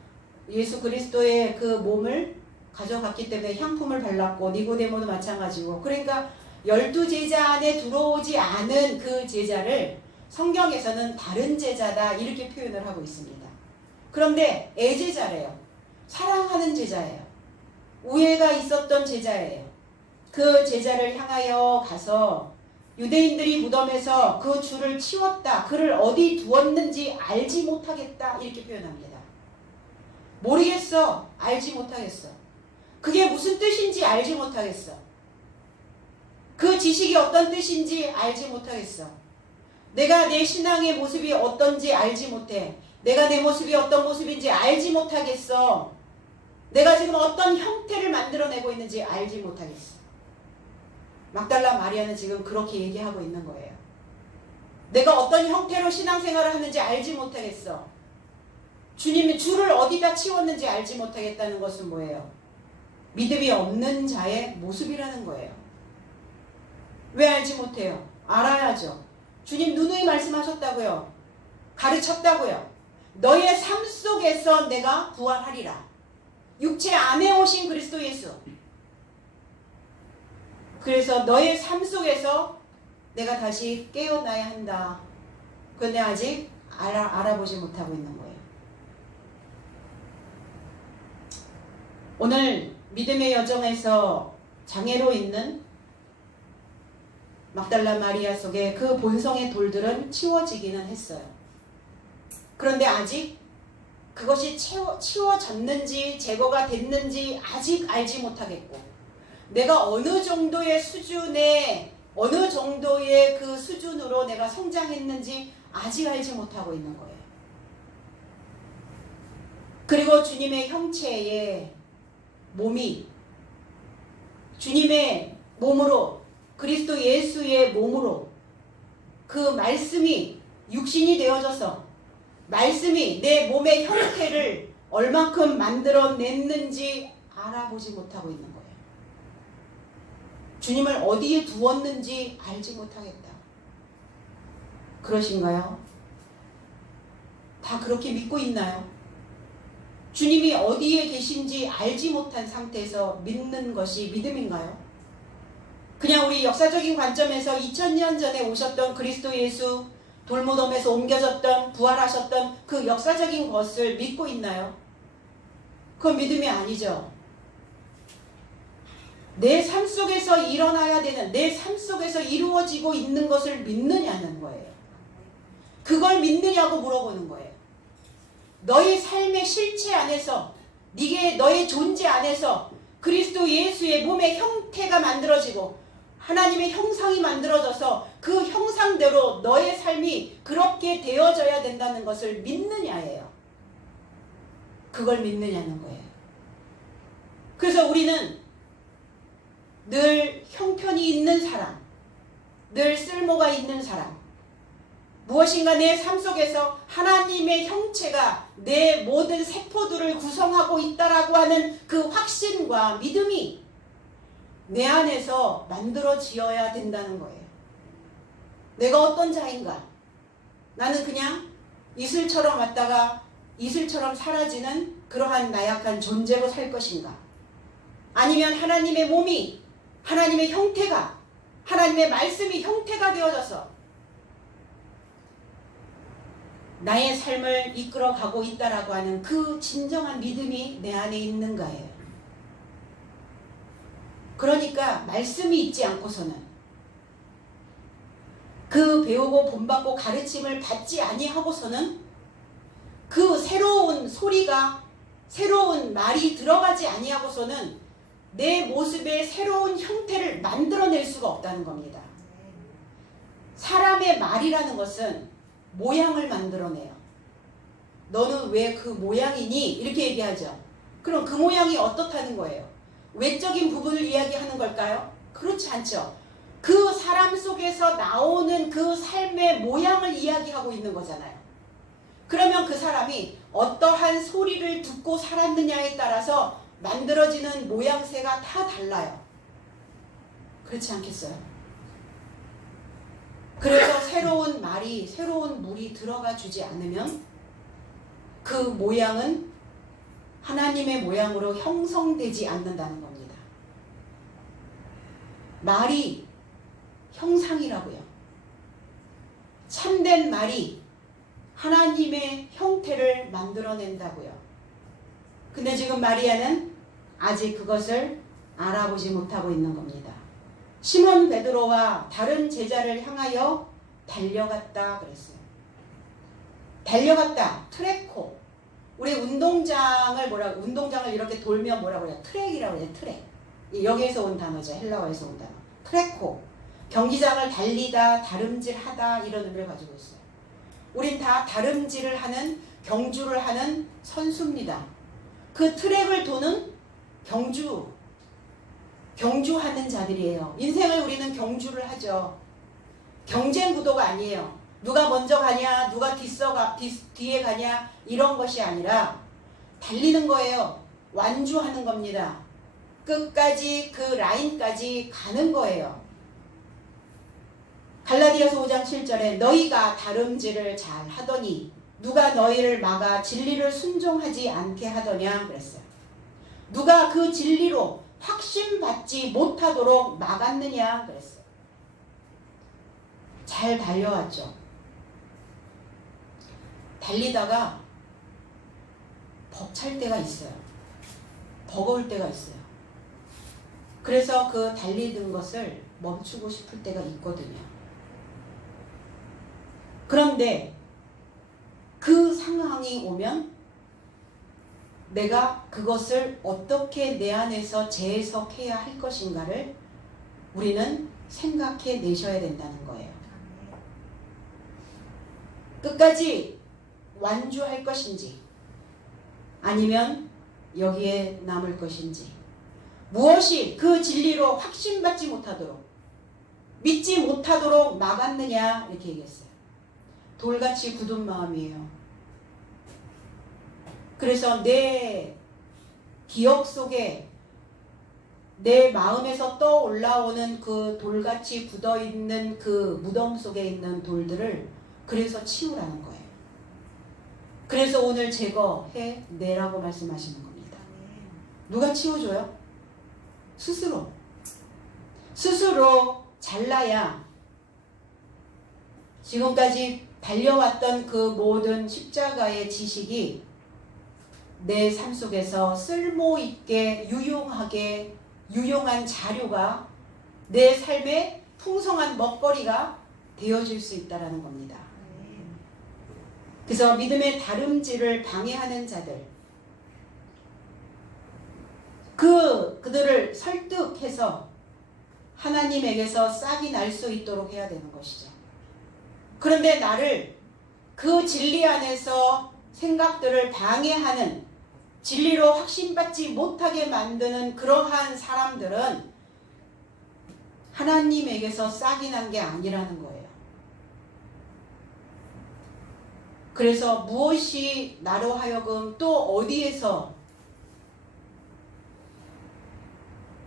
예수 그리스도의 그 몸을 가져갔기 때문에 향품을 발랐고, 니고데모도 마찬가지고. 그러니까 12제자 안에 들어오지 않은 그 제자를 성경에서는 다른 제자다 이렇게 표현을 하고 있습니다. 그런데 애제자래요. 사랑하는 제자예요. 우애가 있었던 제자예요. 그 제자를 향하여 가서 유대인들이 무덤에서 그 주를 치웠다. 그를 어디 두었는지 알지 못하겠다. 이렇게 표현합니다. 모르겠어. 알지 못하겠어. 그게 무슨 뜻인지 알지 못하겠어. 그 지식이 어떤 뜻인지 알지 못하겠어. 내가 내 신앙의 모습이 어떤지 알지 못해. 내가 내 모습이 어떤 모습인지 알지 못하겠어. 내가 지금 어떤 형태를 만들어내고 있는지 알지 못하겠어. 막달라 마리아는 지금 그렇게 얘기하고 있는 거예요. 내가 어떤 형태로 신앙생활을 하는지 알지 못하겠어. 주님이 주를 어디다 치웠는지 알지 못하겠다는 것은 뭐예요? 믿음이 없는 자의 모습이라는 거예요. 왜 알지 못해요? 알아야죠. 주님 누누이 말씀하셨다고요. 가르쳤다고요. 너의 삶 속에서 내가 부활하리라. 육체 안에 오신 그리스도 예수. 그래서 너의 삶 속에서 내가 다시 깨어나야 한다. 그런데 아직 알아보지 못하고 있는 거예요. 오늘 믿음의 여정에서 장애로 있는 막달라 마리아 속에 그 본성의 돌들은 치워지기는 했어요. 그런데 아직 그것이 치워졌는지 제거가 됐는지 아직 알지 못하겠고, 내가 어느 정도의 수준에 어느 정도의 그 수준으로 내가 성장했는지 아직 알지 못하고 있는 거예요. 그리고 주님의 형체의 몸이 주님의 몸으로, 그리스도 예수의 몸으로 그 말씀이 육신이 되어져서 말씀이 내 몸의 형태를 얼만큼 만들어냈는지 알아보지 못하고 있는 거예요. 주님을 어디에 두었는지 알지 못하겠다. 그러신가요? 다 그렇게 믿고 있나요? 주님이 어디에 계신지 알지 못한 상태에서 믿는 것이 믿음인가요? 그냥 우리 역사적인 관점에서 2000년 전에 오셨던 그리스도 예수, 돌무덤에서 옮겨졌던, 부활하셨던 그 역사적인 것을 믿고 있나요? 그건 믿음이 아니죠. 내 삶 속에서 일어나야 되는, 내 삶 속에서 이루어지고 있는 것을 믿느냐는 거예요. 그걸 믿느냐고 물어보는 거예요. 너의 삶의 실체 안에서, 너의 존재 안에서 그리스도 예수의 몸의 형태가 만들어지고 하나님의 형상이 만들어져서 그 형상대로 너의 삶이 그렇게 되어져야 된다는 것을 믿느냐예요. 그걸 믿느냐는 거예요. 그래서 우리는 늘 형편이 있는 사람, 늘 쓸모가 있는 사람, 무엇인가 내 삶 속에서 하나님의 형체가 내 모든 세포들을 구성하고 있다라고 하는 그 확신과 믿음이 내 안에서 만들어지어야 된다는 거예요. 내가 어떤 자인가? 나는 그냥 이슬처럼 왔다가 이슬처럼 사라지는 그러한 나약한 존재로 살 것인가? 아니면 하나님의 몸이, 하나님의 형태가, 하나님의 말씀이 형태가 되어져서 나의 삶을 이끌어가고 있다라고 하는 그 진정한 믿음이 내 안에 있는가예요. 그러니까 말씀이 있지 않고서는, 그 배우고 본받고 가르침을 받지 아니하고서는 그 새로운 소리가, 새로운 말이 들어가지 아니하고서는 내 모습의 새로운 형태를 만들어낼 수가 없다는 겁니다. 사람의 말이라는 것은 모양을 만들어내요. 너는 왜 그 모양이니? 이렇게 얘기하죠. 그럼 그 모양이 어떻다는 거예요? 외적인 부분을 이야기하는 걸까요? 그렇지 않죠. 그 사람 속에서 나오는 그 삶의 모양을 이야기하고 있는 거잖아요. 그러면 그 사람이 어떠한 소리를 듣고 살았느냐에 따라서 만들어지는 모양새가 다 달라요. 그렇지 않겠어요? 그래서 새로운 말이, 새로운 물이 들어가 주지 않으면 그 모양은 하나님의 모양으로 형성되지 않는다는 겁니다. 말이 형상이라고요. 참된 말이 하나님의 형태를 만들어낸다고요. 근데 지금 마리아는 아직 그것을 알아보지 못하고 있는 겁니다. 시몬 베드로와 다른 제자를 향하여 달려갔다 그랬어요. 달려갔다. 트레코. 우리 운동장을 이렇게 돌면 뭐라고 해요? 트랙이라고 해요. 트랙. 여기에서 온 단어죠. 헬라어에서 온 단어. 트레코. 경기장을 달리다, 다름질하다 이런 의미를 가지고 있어요. 우린 다 다름질을 하는, 경주를 하는 선수입니다. 그 트랙을 도는 경주하는 자들이에요. 인생을 우리는 경주를 하죠. 경쟁 구도가 아니에요. 누가 먼저 가냐, 누가 뒤에 가냐 이런 것이 아니라 달리는 거예요. 완주하는 겁니다. 끝까지 그 라인까지 가는 거예요. 갈라디아서 5장 7절에 너희가 다름질을 잘 하더니 누가 너희를 막아 진리를 순종하지 않게 하더냐 그랬어요. 누가 그 진리로 확신받지 못하도록 막았느냐 그랬어요. 잘 달려왔죠. 달리다가 벅찰 때가 있어요. 버거울 때가 있어요. 그래서 그 달리는 것을 멈추고 싶을 때가 있거든요. 그런데 그 상황이 오면 내가 그것을 어떻게 내 안에서 재해석해야 할 것인가를 우리는 생각해 내셔야 된다는 거예요. 끝까지 완주할 것인지 아니면 여기에 남을 것인지, 무엇이 그 진리로 확신받지 못하도록, 믿지 못하도록 막았느냐 이렇게 얘기했어요. 돌같이 굳은 마음이에요. 그래서 내 기억 속에 내 마음에서 떠올라오는 그 돌같이 굳어있는 그 무덤 속에 있는 돌들을 그래서 치우라는 거예요. 그래서 오늘 제거해 내라고 말씀하시는 겁니다. 누가 치워줘요? 스스로 잘라야 지금까지 달려왔던 그 모든 십자가의 지식이 내 삶 속에서 쓸모있게 유용한 자료가 내 삶의 풍성한 먹거리가 되어질 수 있다는 겁니다. 그래서 믿음의 다름질을 방해하는 자들, 그들을 설득해서 하나님에게서 싹이 날 수 있도록 해야 되는 것이죠. 그런데 나를 그 진리 안에서 생각들을 방해하는, 진리로 확신받지 못하게 만드는 그러한 사람들은 하나님에게서 싹이 난 게 아니라는 거예요. 그래서 무엇이 나로 하여금 또 어디에서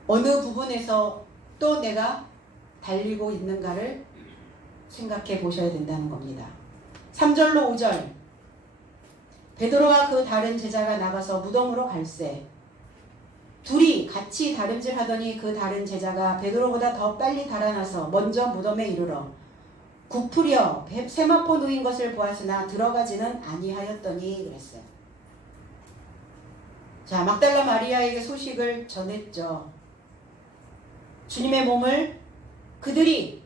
어느 부분에서 또 내가 달리고 있는가를 생각해 보셔야 된다는 겁니다. 3절로 5절 베드로와 그 다른 제자가 나가서 무덤으로 갈새 둘이 같이 다름질하더니 그 다른 제자가 베드로보다 더 빨리 달아나서 먼저 무덤에 이르러 굽으려 세마포 누인 것을 보았으나 들어가지는 아니하였더니 그랬어요. 자, 막달라 마리아에게 소식을 전했죠. 주님의 몸을 그들이,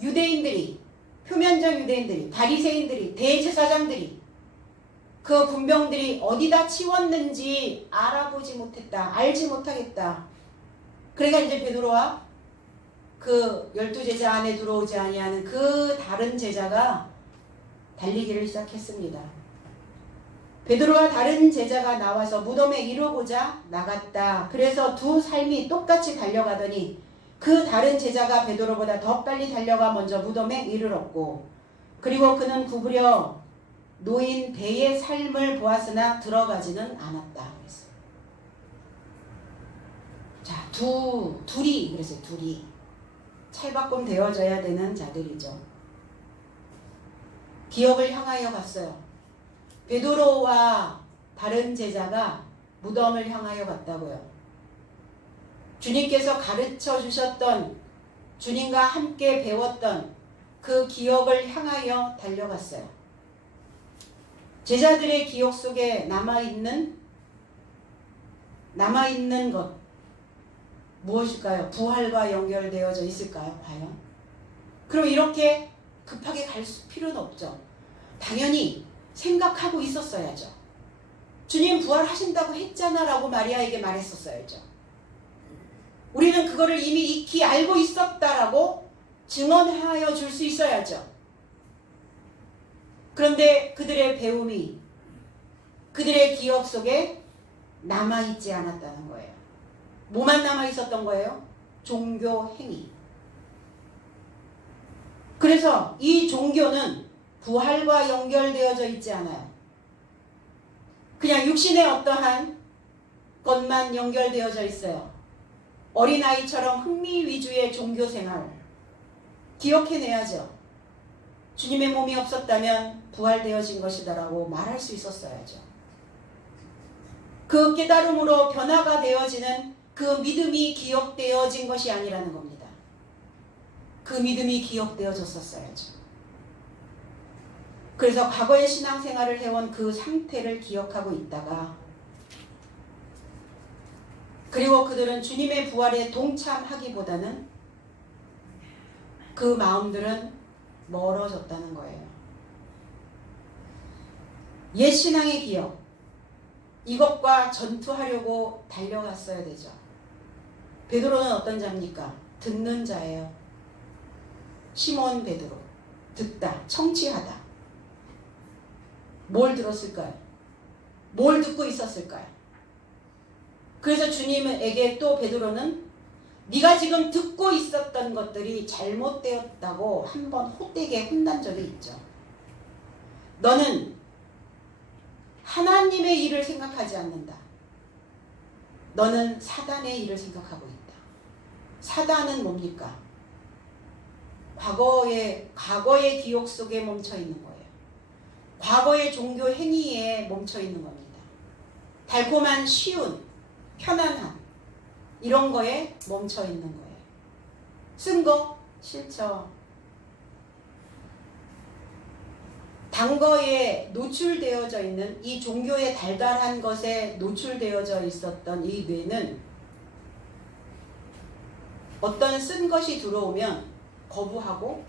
유대인들이, 표면적 유대인들이, 바리새인들이, 대제사장들이, 그 군병들이 어디다 치웠는지 알아보지 못했다. 알지 못하겠다. 그러니까 이제 베드로와 그 12제자 안에 들어오지 아니하는 그 다른 제자가 달리기를 시작했습니다. 베드로와 다른 제자가 나와서 무덤에 이르고자 나갔다. 그래서 두 삶이 똑같이 달려가더니 그 다른 제자가 베드로보다 더 빨리 달려가 먼저 무덤에 이르렀고, 그리고 그는 구부려 노인 배의 삶을 보았으나 들어가지는 않았다. 그랬어요. 자, 둘이 그래서 둘이 찰바꿈 되어져야 되는 자들이죠. 기업을 향하여 갔어요. 베드로와 다른 제자가 무덤을 향하여 갔다고요. 주님께서 가르쳐 주셨던, 주님과 함께 배웠던 그 기억을 향하여 달려갔어요. 제자들의 기억 속에 남아있는 것, 무엇일까요? 부활과 연결되어져 있을까요? 과연? 그럼 이렇게 급하게 갈 필요는 없죠. 당연히 생각하고 있었어야죠. 주님 부활하신다고 했잖아 라고 마리아에게 말했었어야죠. 우리는 그거를 이미 익히 알고 있었다라고 증언하여 줄 수 있어야죠. 그런데 그들의 배움이 그들의 기억 속에 남아있지 않았다는 거예요. 뭐만 남아있었던 거예요? 종교 행위. 그래서 이 종교는 부활과 연결되어져 있지 않아요. 그냥 육신의 어떠한 것만 연결되어져 있어요. 어린아이처럼 흥미 위주의 종교생활 기억해내야죠. 주님의 몸이 없었다면 부활되어진 것이다라고 말할 수 있었어야죠. 그 깨달음으로 변화가 되어지는 그 믿음이 기억되어진 것이 아니라는 겁니다. 그 믿음이 기억되어졌었어야죠. 그래서 과거의 신앙생활을 해온 그 상태를 기억하고 있다가 그리고 그들은 주님의 부활에 동참하기보다는 그 마음들은 멀어졌다는 거예요. 옛 신앙의 기억, 이것과 전투하려고 달려갔어야 되죠. 베드로는 어떤 자입니까? 듣는 자예요. 시몬 베드로, 듣다, 청취하다. 뭘 들었을까요? 뭘 듣고 있었을까요? 그래서 주님에게 또 베드로는 네가 지금 듣고 있었던 것들이 잘못되었다고 한번 헛되게 혼난 적이 있죠. 너는 하나님의 일을 생각하지 않는다. 너는 사단의 일을 생각하고 있다. 사단은 뭡니까? 과거의 기억 속에 멈춰 있는 거예요. 과거의 종교 행위에 멈춰 있는 겁니다. 달콤한 쉬운 편안한 이런 거에 멈춰 있는 거예요. 쓴 거 싫죠. 단 거에 노출되어져 있는 이 종교의 달달한 것에 노출되어져 있었던 이 뇌는 어떤 쓴 것이 들어오면 거부하고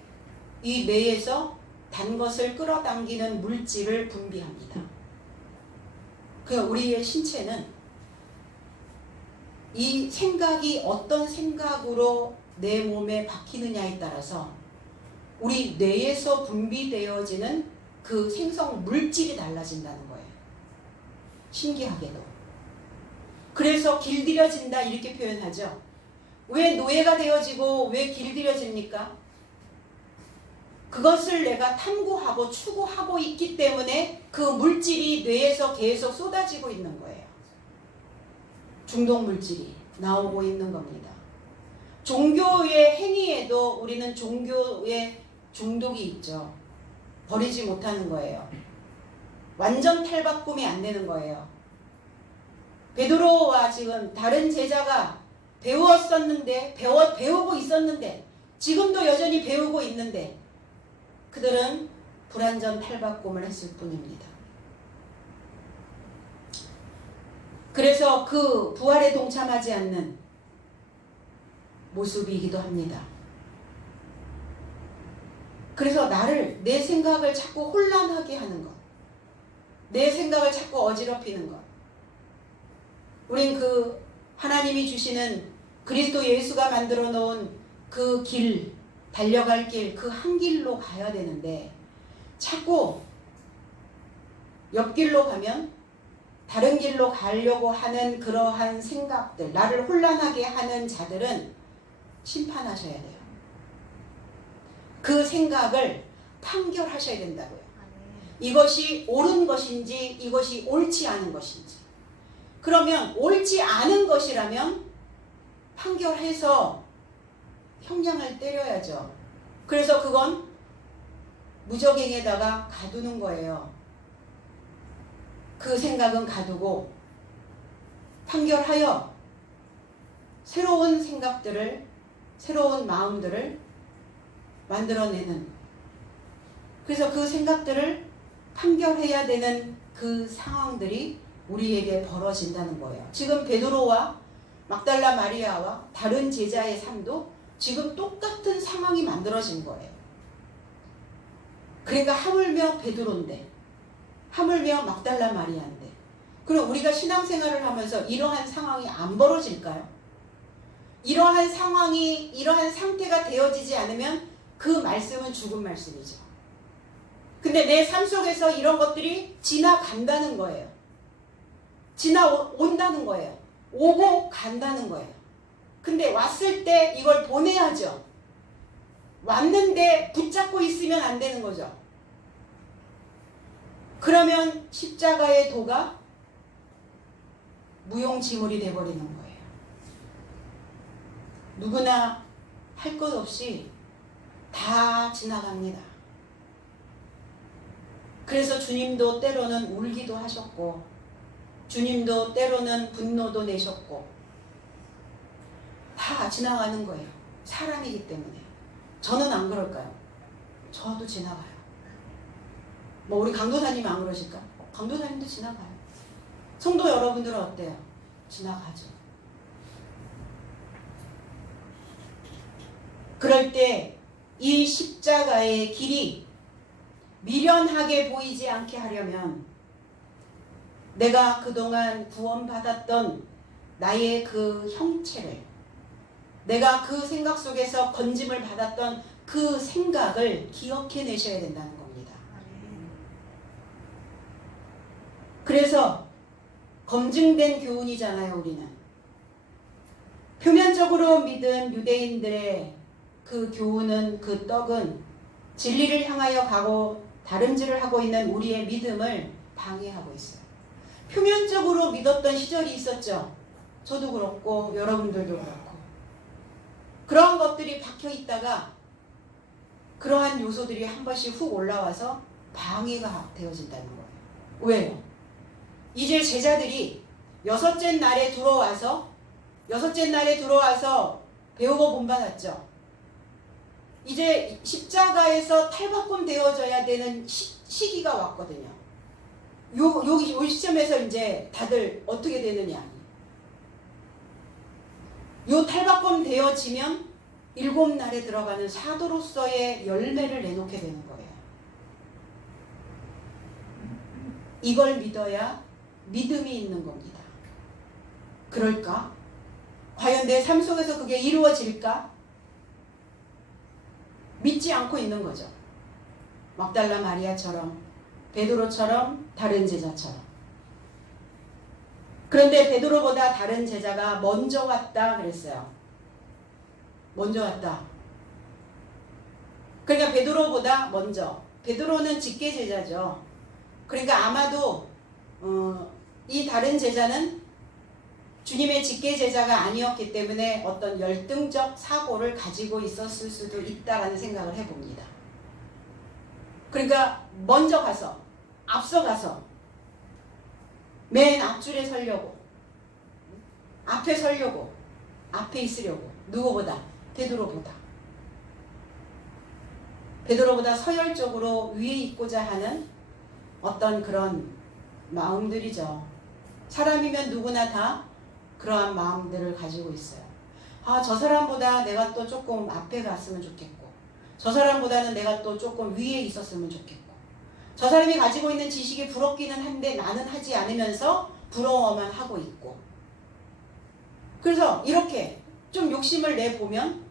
이 뇌에서 단 것을 끌어당기는 물질을 분비합니다. 그러니까 우리의 신체는 이 생각이 어떤 생각으로 내 몸에 박히느냐에 따라서 우리 뇌에서 분비되어지는 그 생성 물질이 달라진다는 거예요. 신기하게도. 그래서 길들여진다 이렇게 표현하죠. 왜 노예가 되어지고 왜 길들여집니까? 그것을 내가 탐구하고 추구하고 있기 때문에 그 물질이 뇌에서 계속 쏟아지고 있는 거예요. 중독 물질이 나오고 있는 겁니다. 종교의 행위에도 우리는 종교의 중독이 있죠. 버리지 못하는 거예요. 완전 탈바꿈이 안 되는 거예요. 베드로와 지금 다른 제자가 배우고 있었는데 지금도 여전히 배우고 있는데 그들은 불완전 탈바꿈을 했을 뿐입니다. 그래서 그 부활에 동참하지 않는 모습이기도 합니다. 그래서 내 생각을 자꾸 혼란하게 하는 것, 내 생각을 자꾸 어지럽히는 것. 우린 그 하나님이 주시는 그리스도 예수가 만들어 놓은 그 길, 달려갈 길, 그 한 길로 가야 되는데 자꾸 옆길로 가면 다른 길로 가려고 하는 그러한 생각들, 나를 혼란하게 하는 자들은 심판하셔야 돼요. 그 생각을 판결하셔야 된다고요. 이것이 옳은 것인지 이것이 옳지 않은 것인지. 그러면 옳지 않은 것이라면 판결해서 형량을 때려야죠. 그래서 그건 무적행에다가 가두는 거예요. 그 생각은 가두고 판결하여 새로운 생각들을, 새로운 마음들을 만들어내는, 그래서 그 생각들을 판결해야 되는 그 상황들이 우리에게 벌어진다는 거예요. 지금 베드로와 막달라 마리아와 다른 제자의 삶도 지금 똑같은 상황이 만들어진 거예요. 그러니까 하물며 베드로인데, 하물며 막달라 마리아인데, 그럼 우리가 신앙생활을 하면서 이러한 상황이 안 벌어질까요? 이러한 상황이, 이러한 상태가 되어지지 않으면 그 말씀은 죽은 말씀이죠. 근데 내 삶 속에서 이런 것들이 지나간다는 거예요. 지나온다는 거예요. 오고 간다는 거예요. 근데 왔을 때 이걸 보내야죠. 왔는데 붙잡고 있으면 안 되는 거죠. 그러면 십자가의 도가 무용지물이 돼버리는 거예요. 누구나 할 것 없이 다 지나갑니다. 그래서 주님도 때로는 울기도 하셨고, 주님도 때로는 분노도 내셨고, 다 지나가는 거예요. 사람이기 때문에. 저는 안 그럴까요? 저도 지나가요. 뭐 우리 강도사님 안 그러실까? 강도사님도 지나가요. 성도 여러분들은 어때요? 지나가죠. 그럴 때 이 십자가의 길이 미련하게 보이지 않게 하려면 내가 그동안 구원받았던 나의 그 형체를, 내가 그 생각 속에서 건짐을 받았던 그 생각을 기억해내셔야 된다는 겁니다. 그래서 검증된 교훈이잖아요, 우리는. 표면적으로 믿은 유대인들의 그 교훈은, 그 떡은 진리를 향하여 가고 다름질을 하고 있는 우리의 믿음을 방해하고 있어요. 표면적으로 믿었던 시절이 있었죠. 저도 그렇고 여러분들도 그렇고. 그런 것들이 박혀 있다가 그러한 요소들이 한 번씩 훅 올라와서 방해가 되어진다는 거예요. 왜요? 이제 제자들이 여섯째 날에 들어와서 배우고 본받았죠. 이제 십자가에서 탈바꿈 되어져야 되는 시기가 왔거든요. 요 시점에서 이제 다들 어떻게 되느냐. 요 탈바꿈 되어지면 7날에 들어가는 사도로서의 열매를 내놓게 되는 거예요. 이걸 믿어야 믿음이 있는 겁니다. 그럴까? 과연 내 삶 속에서 그게 이루어질까? 믿지 않고 있는 거죠. 막달라 마리아처럼, 베드로처럼, 다른 제자처럼. 그런데 베드로보다 다른 제자가 먼저 왔다 그랬어요. 먼저 왔다. 그러니까 베드로보다 먼저. 베드로는 직계 제자죠. 그러니까 아마도 이 다른 제자는 주님의 직계 제자가 아니었기 때문에 어떤 열등적 사고를 가지고 있었을 수도 있다라는 생각을 해봅니다. 그러니까 먼저 가서, 앞서가서 맨 앞줄에 서려고, 앞에 서려고, 앞에 있으려고. 누구보다? 베드로보다 서열적으로 위에 있고자 하는 어떤 그런 마음들이죠. 사람이면 누구나 다 그러한 마음들을 가지고 있어요. 아, 저 사람보다 내가 또 조금 앞에 갔으면 좋겠고, 저 사람보다는 내가 또 조금 위에 있었으면 좋겠고, 저 사람이 가지고 있는 지식이 부럽기는 한데 나는 하지 않으면서 부러워만 하고 있고. 그래서 이렇게 좀 욕심을 내보면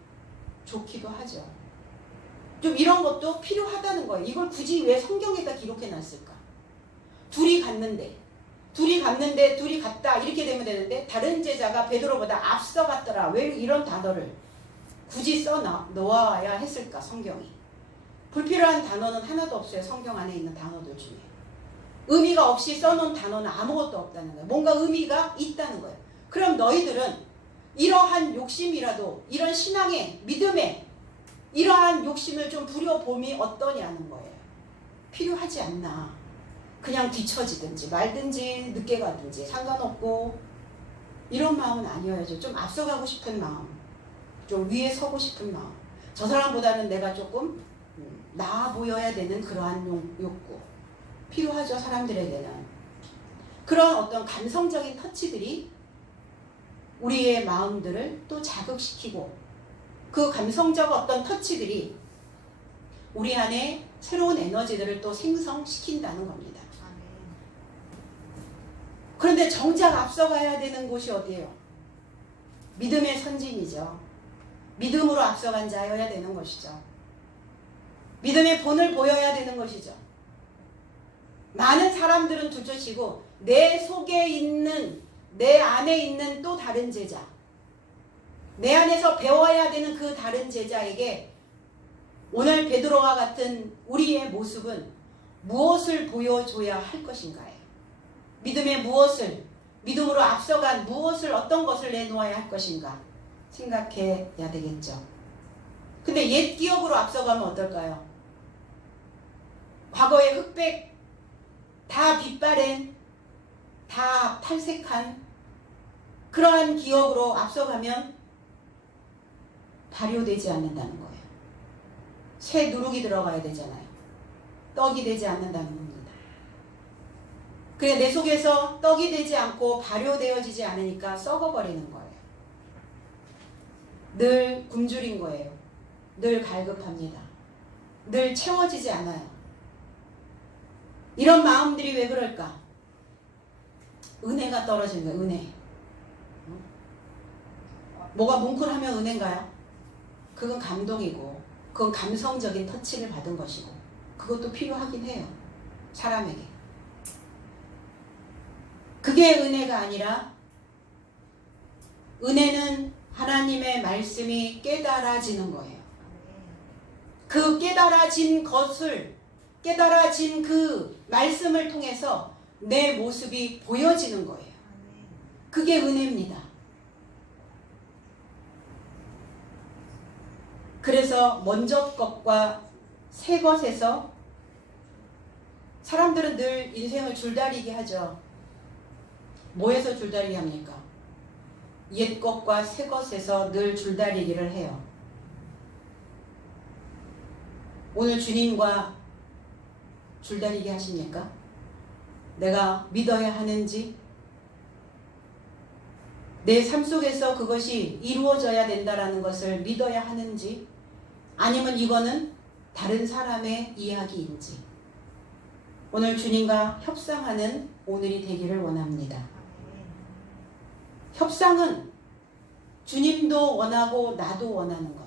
좋기도 하죠. 좀 이런 것도 필요하다는 거예요. 이걸 굳이 왜 성경에다 기록해놨을까? 둘이 갔는데 둘이 갔다 이렇게 되면 되는데 다른 제자가 베드로보다 앞서갔더라. 왜 이런 단어를 굳이 써 놓아야 했을까? 성경이. 불필요한 단어는 하나도 없어요. 성경 안에 있는 단어들 중에. 의미가 없이 써놓은 단어는 아무것도 없다는 거예요. 뭔가 의미가 있다는 거예요. 그럼 너희들은 이러한 욕심이라도, 이런 신앙의 믿음에 이러한 욕심을 좀 부려봄이 어떠냐는 거예요. 필요하지 않나. 그냥 뒤처지든지 말든지 늦게 가든지 상관없고, 이런 마음은 아니어야죠. 좀 앞서가고 싶은 마음, 좀 위에 서고 싶은 마음, 저 사람보다는 내가 조금 나아 보여야 되는 그러한 욕구 필요하죠. 사람들에게는. 그런 어떤 감성적인 터치들이 우리의 마음들을 또 자극시키고 그 감성적 어떤 터치들이 우리 안에 새로운 에너지들을 또 생성시킨다는 겁니다. 그런데 정작 앞서가야 되는 곳이 어디예요? 믿음의 선진이죠. 믿음으로 앞서간 자여야 되는 것이죠. 믿음의 본을 보여야 되는 것이죠. 많은 사람들은 둘째치고 내 속에 있는, 내 안에 있는 또 다른 제자, 내 안에서 배워야 되는 그 다른 제자에게 오늘 베드로와 같은 우리의 모습은 무엇을 보여줘야 할 것인가요? 믿음의 무엇을, 믿음으로 앞서간 무엇을, 어떤 것을 내놓아야 할 것인가 생각해야 되겠죠. 근데 옛 기억으로 앞서가면 어떨까요? 과거의 흑백, 다 빛바랜, 다 탈색한 그러한 기억으로 앞서가면 발효되지 않는다는 거예요. 새 누룩이 들어가야 되잖아요. 떡이 되지 않는다는 겁니다. 그래, 내 속에서 떡이 되지 않고 발효되어지지 않으니까 썩어버리는 거예요. 늘 굶주린 거예요. 늘 갈급합니다. 늘 채워지지 않아요. 이런 마음들이 왜 그럴까? 은혜가 떨어지는 거예요. 은혜. 뭐가 뭉클하면 은혜인가요? 그건 감동이고 그건 감성적인 터치를 받은 것이고 그것도 필요하긴 해요. 사람에게. 그게 은혜가 아니라 은혜는 하나님의 말씀이 깨달아지는 거예요. 그 깨달아진 것을, 깨달아진 그 말씀을 통해서 내 모습이 보여지는 거예요. 그게 은혜입니다. 그래서 먼저 것과 새 것에서 사람들은 늘 인생을 줄다리기 하죠. 뭐에서 줄다리기 합니까? 옛 것과 새 것에서 늘 줄다리기를 해요. 오늘 주님과 줄다리기 하십니까? 내가 믿어야 하는지, 내 삶 속에서 그것이 이루어져야 된다라는 것을 믿어야 하는지, 아니면 이거는 다른 사람의 이야기인지 오늘 주님과 협상하는 오늘이 되기를 원합니다. 협상은 주님도 원하고 나도 원하는 것.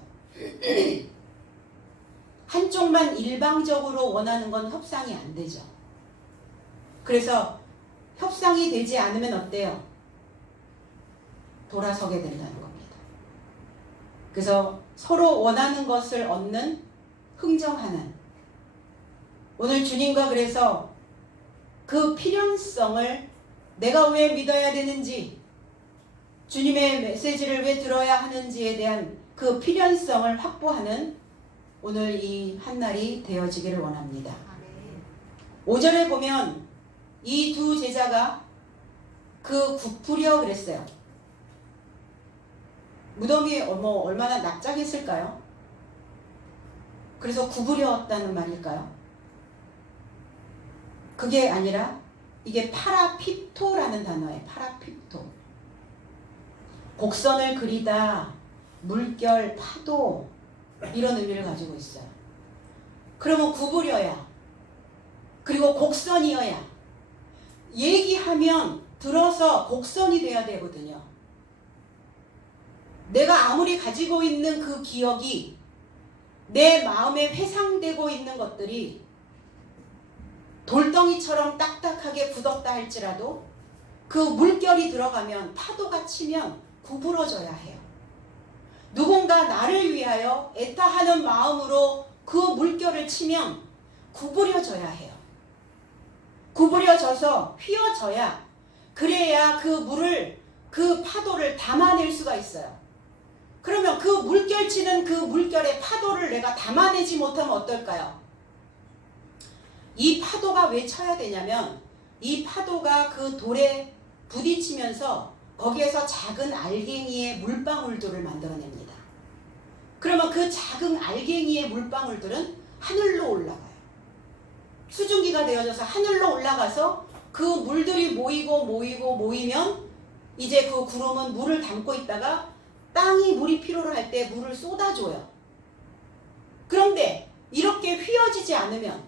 한쪽만 일방적으로 원하는 건 협상이 안 되죠. 그래서 협상이 되지 않으면 어때요? 돌아서게 된다는 겁니다. 그래서 서로 원하는 것을 얻는, 흥정하는, 오늘 주님과 그래서 그 필연성을 내가 왜 믿어야 되는지, 주님의 메시지를 왜 들어야 하는지에 대한 그 필연성을 확보하는 오늘 이 한날이 되어지기를 원합니다. 5절에 보면 이 두 제자가 그 굽으려 그랬어요. 무덤이 얼마나 납작했을까요? 그래서 굽으려왔다는 말일까요? 그게 아니라 이게 파라피토라는 단어예요. 파라피토. 곡선을 그리다, 물결, 파도 이런 의미를 가지고 있어요. 그러면 굽으려야, 그리고 곡선이어야, 얘기하면 들어서 곡선이 돼야 되거든요. 내가 아무리 가지고 있는 그 기억이 내 마음에 회상되고 있는 것들이 돌덩이처럼 딱딱하게 굳었다 할지라도 그 물결이 들어가면, 파도가 치면 구부러져야 해요. 누군가 나를 위하여 애타하는 마음으로 그 물결을 치면 구부려져야 해요. 구부려져서 휘어져야, 그래야 그 물을, 그 파도를 담아낼 수가 있어요. 그러면 그 물결 치는 그 물결의 파도를 내가 담아내지 못하면 어떨까요? 이 파도가 왜 쳐야 되냐면, 이 파도가 그 돌에 부딪히면서 거기에서 작은 알갱이의 물방울들을 만들어냅니다. 그러면 그 작은 알갱이의 물방울들은 하늘로 올라가요. 수증기가 되어져서 하늘로 올라가서 그 물들이 모이면 이제 그 구름은 물을 담고 있다가 땅이 물이 필요로 할 때 물을 쏟아줘요. 그런데 이렇게 휘어지지 않으면,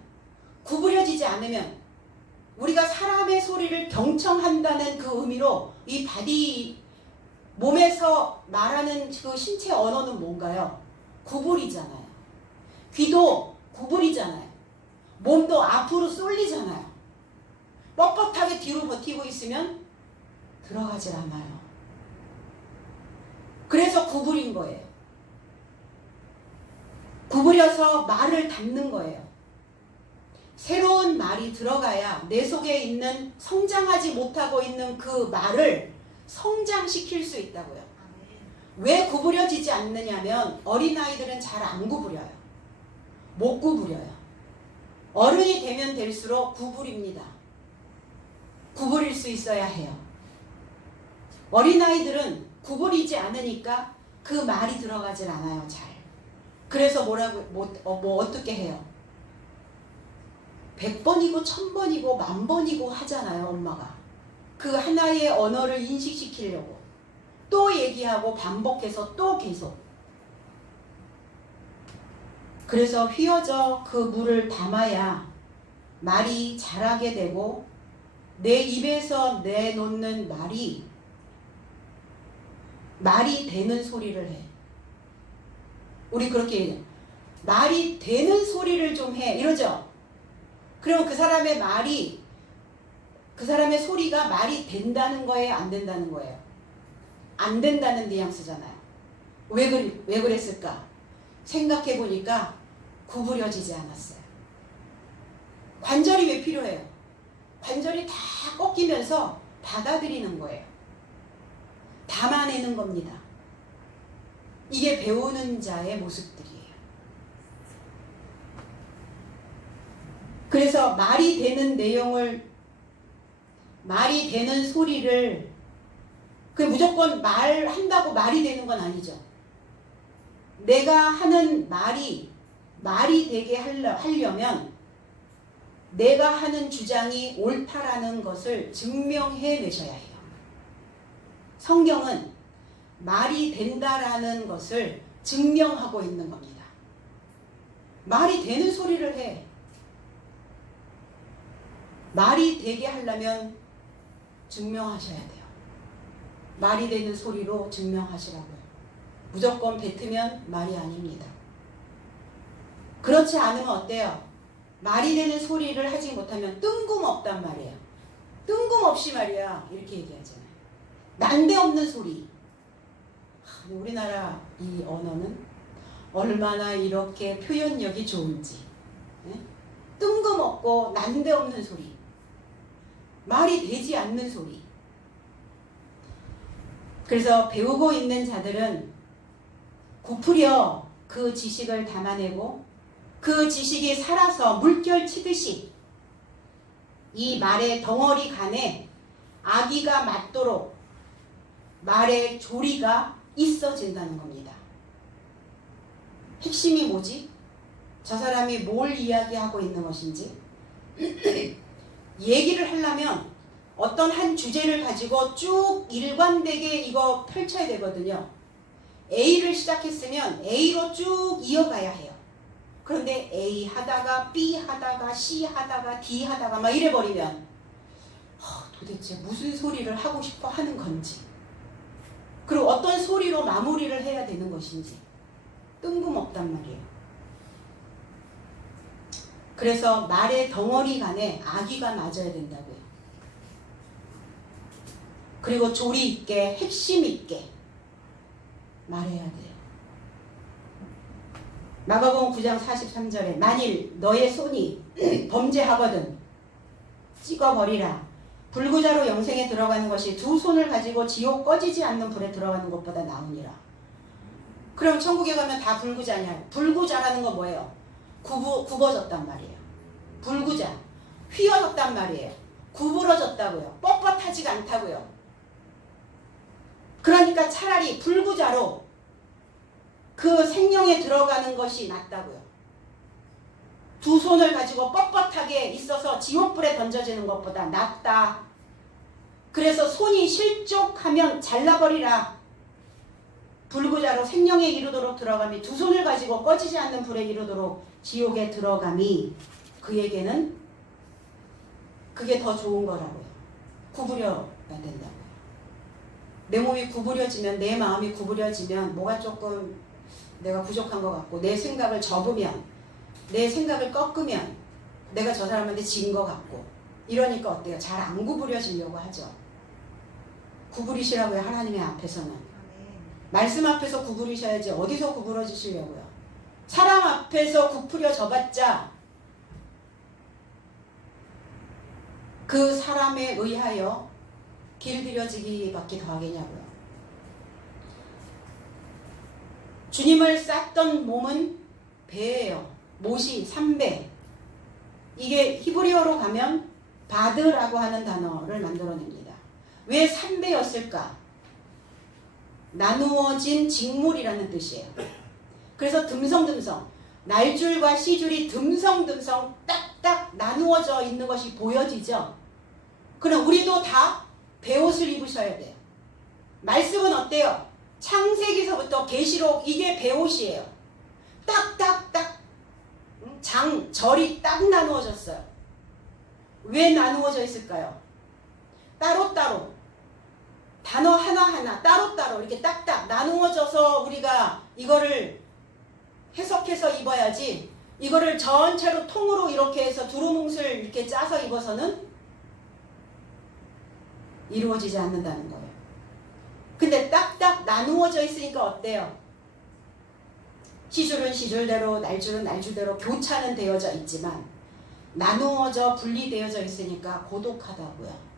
구부려지지 않으면 우리가 사람의 소리를 경청한다는 그 의미로 이 바디, 몸에서 말하는 그 신체 언어는 뭔가요? 구부리잖아요. 귀도 구부리잖아요. 몸도 앞으로 쏠리잖아요. 뻣뻣하게 뒤로 버티고 있으면 들어가질 않아요. 그래서 구부린 거예요. 구부려서 말을 담는 거예요. 새로운 말이 들어가야 내 속에 있는 성장하지 못하고 있는 그 말을 성장시킬 수 있다고요. 왜 구부려지지 않느냐면 어린아이들은 잘 안 구부려요. 못 구부려요. 어른이 되면 될수록 구부립니다. 구부릴 수 있어야 해요. 어린아이들은 구부리지 않으니까 그 말이 들어가질 않아요. 잘. 그래서 어떻게 해요? 100번이고 1000번이고 10,000번이고 하잖아요. 엄마가. 그 하나의 언어를 인식시키려고 또 얘기하고 반복해서 또 계속. 그래서 휘어져 그 물을 담아야 말이 자라게 되고 내 입에서 내놓는 말이 되는 소리를 해. 우리 그렇게 얘기해요. 말이 되는 소리를 좀 해. 이러죠? 그럼 그 사람의 소리가 말이 된다는 거예요? 안 된다는 거예요? 안 된다는 뉘앙스잖아요. 왜 그랬을까? 생각해 보니까 구부려지지 않았어요. 관절이 왜 필요해요? 관절이 다 꺾이면서 받아들이는 거예요. 담아내는 겁니다. 이게 배우는 자의 모습들이에요. 그래서 말이 되는 소리를, 무조건 말한다고 말이 되는 건 아니죠. 내가 하는 말이 되게 하려면 내가 하는 주장이 옳다라는 것을 증명해내셔야 해요. 성경은 말이 된다라는 것을 증명하고 있는 겁니다. 말이 되는 소리를 해. 말이 되게 하려면 증명하셔야 돼요. 말이 되는 소리로 증명하시라고요. 무조건 뱉으면 말이 아닙니다. 그렇지 않으면 어때요? 말이 되는 소리를 하지 못하면 뜬금없단 말이에요. 뜬금없이 말이야. 이렇게 얘기하잖아요. 난데없는 소리. 우리나라 이 언어는 얼마나 이렇게 표현력이 좋은지. 네? 뜬금없고 난데없는 소리. 말이 되지 않는 소리. 그래서 배우고 있는 자들은 고프려 그 지식을 담아내고 그 지식이 살아서 물결 치듯이 이 말의 덩어리 간에 아기가 맞도록 말의 조리가 있어진다는 겁니다. 핵심이 뭐지? 저 사람이 뭘 이야기하고 있는 것인지 얘기를 하려면 어떤 한 주제를 가지고 쭉 일관되게 이거 펼쳐야 되거든요. A를 시작했으면 A로 쭉 이어가야 해요. 그런데 A 하다가 B 하다가 C 하다가 D 하다가 막 이래버리면 도대체 무슨 소리를 하고 싶어 하는 건지, 그리고 어떤 소리로 마무리를 해야 되는 것인지 뜬금없단 말이에요. 그래서 말의 덩어리 간에 아기가 맞아야 된다고요. 그리고 조리 있게 핵심 있게 말해야 돼요. 마가복음 9장 43절에 만일 너의 손이 범죄하거든 찍어버리라. 불구자로 영생에 들어가는 것이 두 손을 가지고 지옥 꺼지지 않는 불에 들어가는 것보다 나으니라. 그럼 천국에 가면 다 불구자냐? 불구자라는 건 뭐예요? 굽어졌단 말이에요. 불구자. 휘어졌단 말이에요. 구부러졌다고요. 뻣뻣하지가 않다고요. 그러니까 차라리 불구자로 그 생명에 들어가는 것이 낫다고요. 두 손을 가지고 뻣뻣하게 있어서 지옥불에 던져지는 것보다 낫다. 그래서 손이 실족하면 잘라버리라. 불구자로 생명에 이르도록 들어감이 두 손을 가지고 꺼지지 않는 불에 이르도록 지옥에 들어감이 그에게는 그게 더 좋은 거라고요. 구부려야 된다고요. 내 몸이 구부려지면 내 마음이 구부려지면 뭐가 조금 내가 부족한 것 같고 내 생각을 접으면 내 생각을 꺾으면 내가 저 사람한테 진 것 같고 이러니까 어때요? 잘 안 구부려지려고 하죠. 구부리시라고요. 하나님의 앞에서는. 말씀 앞에서 구부리셔야지 어디서 구부러지시려고요. 사람 앞에서 구부려져 봤자 그 사람에 의하여 길들여지기밖에 더 하겠냐고요. 주님을 쌌던 몸은 배예요. 못이 3배. 이게 히브리어로 가면 바드라고 하는 단어를 만들어냅니다. 왜 3배였을까? 나누어진 직물이라는 뜻이에요. 그래서 듬성듬성 날줄과 씨줄이 듬성듬성 딱딱 나누어져 있는 것이 보여지죠. 그럼 우리도 다 베옷을 입으셔야 돼요. 말씀은 어때요? 창세기서부터 계시록 이게 베옷이에요. 딱딱딱 절이 딱 나누어졌어요. 왜 나누어져 있을까요? 따로따로 단어 하나하나 따로따로 이렇게 딱딱 나누어져서 우리가 이거를 해석해서 입어야지 이거를 전체로 통으로 이렇게 해서 두루뭉술 이렇게 짜서 입어서는 이루어지지 않는다는 거예요. 근데 딱딱 나누어져 있으니까 어때요? 시줄은 시줄대로 날줄은 날줄대로 교차는 되어져 있지만 나누어져 분리되어져 있으니까 고독하다고요.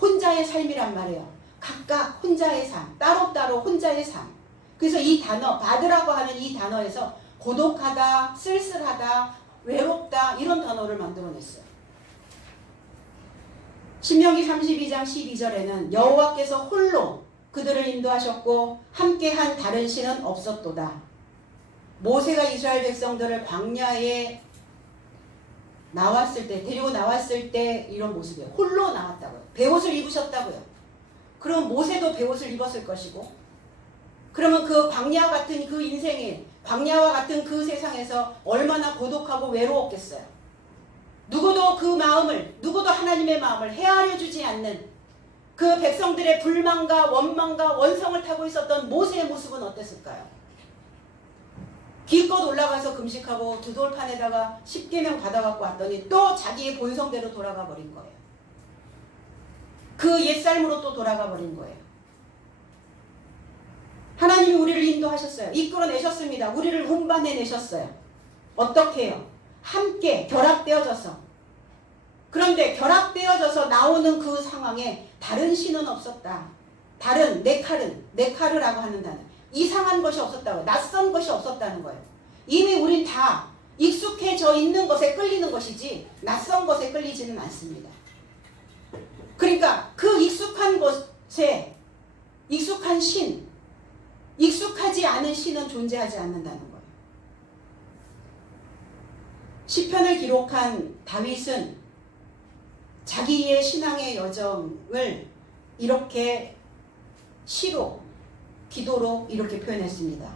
혼자의 삶이란 말이에요. 각각 혼자의 삶, 따로따로 혼자의 삶. 그래서 이 단어, 바드라고 하는 이 단어에서 고독하다, 쓸쓸하다, 외롭다 이런 단어를 만들어냈어요. 신명기 32장 12절에는 여호와께서 홀로 그들을 인도하셨고 함께한 다른 신은 없었도다. 모세가 이스라엘 백성들을 광야에 나왔을 때, 데리고 나왔을 때 이런 모습이에요. 홀로 나왔다고요. 베옷을 입으셨다고요. 그럼 모세도 베옷을 입었을 것이고 그러면 그 광야 같은 그 인생에 광야와 같은 그 세상에서 얼마나 고독하고 외로웠겠어요. 누구도 그 마음을 누구도 하나님의 마음을 헤아려 주지 않는 그 백성들의 불만과 원망과 원성을 타고 있었던 모세의 모습은 어땠을까요? 기껏 올라가서 금식하고 두 돌판에다가 10계명 받아갖고 왔더니 또 자기의 본성대로 돌아가 버린 거예요. 그 옛삶으로 또 돌아가 버린 거예요. 하나님이 우리를 인도하셨어요. 이끌어내셨습니다. 우리를 운반해내셨어요. 어떻게 해요? 함께 결합되어져서. 그런데 결합되어져서 나오는 그 상황에 다른 신은 없었다. 다른 네카르라고 하는 단어. 이상한 것이 없었다고요. 낯선 것이 없었다는 거예요. 이미 우린 다 익숙해져 있는 것에 끌리는 것이지 낯선 것에 끌리지는 않습니다. 그러니까 그 익숙한 것에 익숙한 신, 익숙하지 않은 신은 존재하지 않는다는 거예요. 시편을 기록한 다윗은 자기의 신앙의 여정을 이렇게 시로 기도로 이렇게 표현했습니다.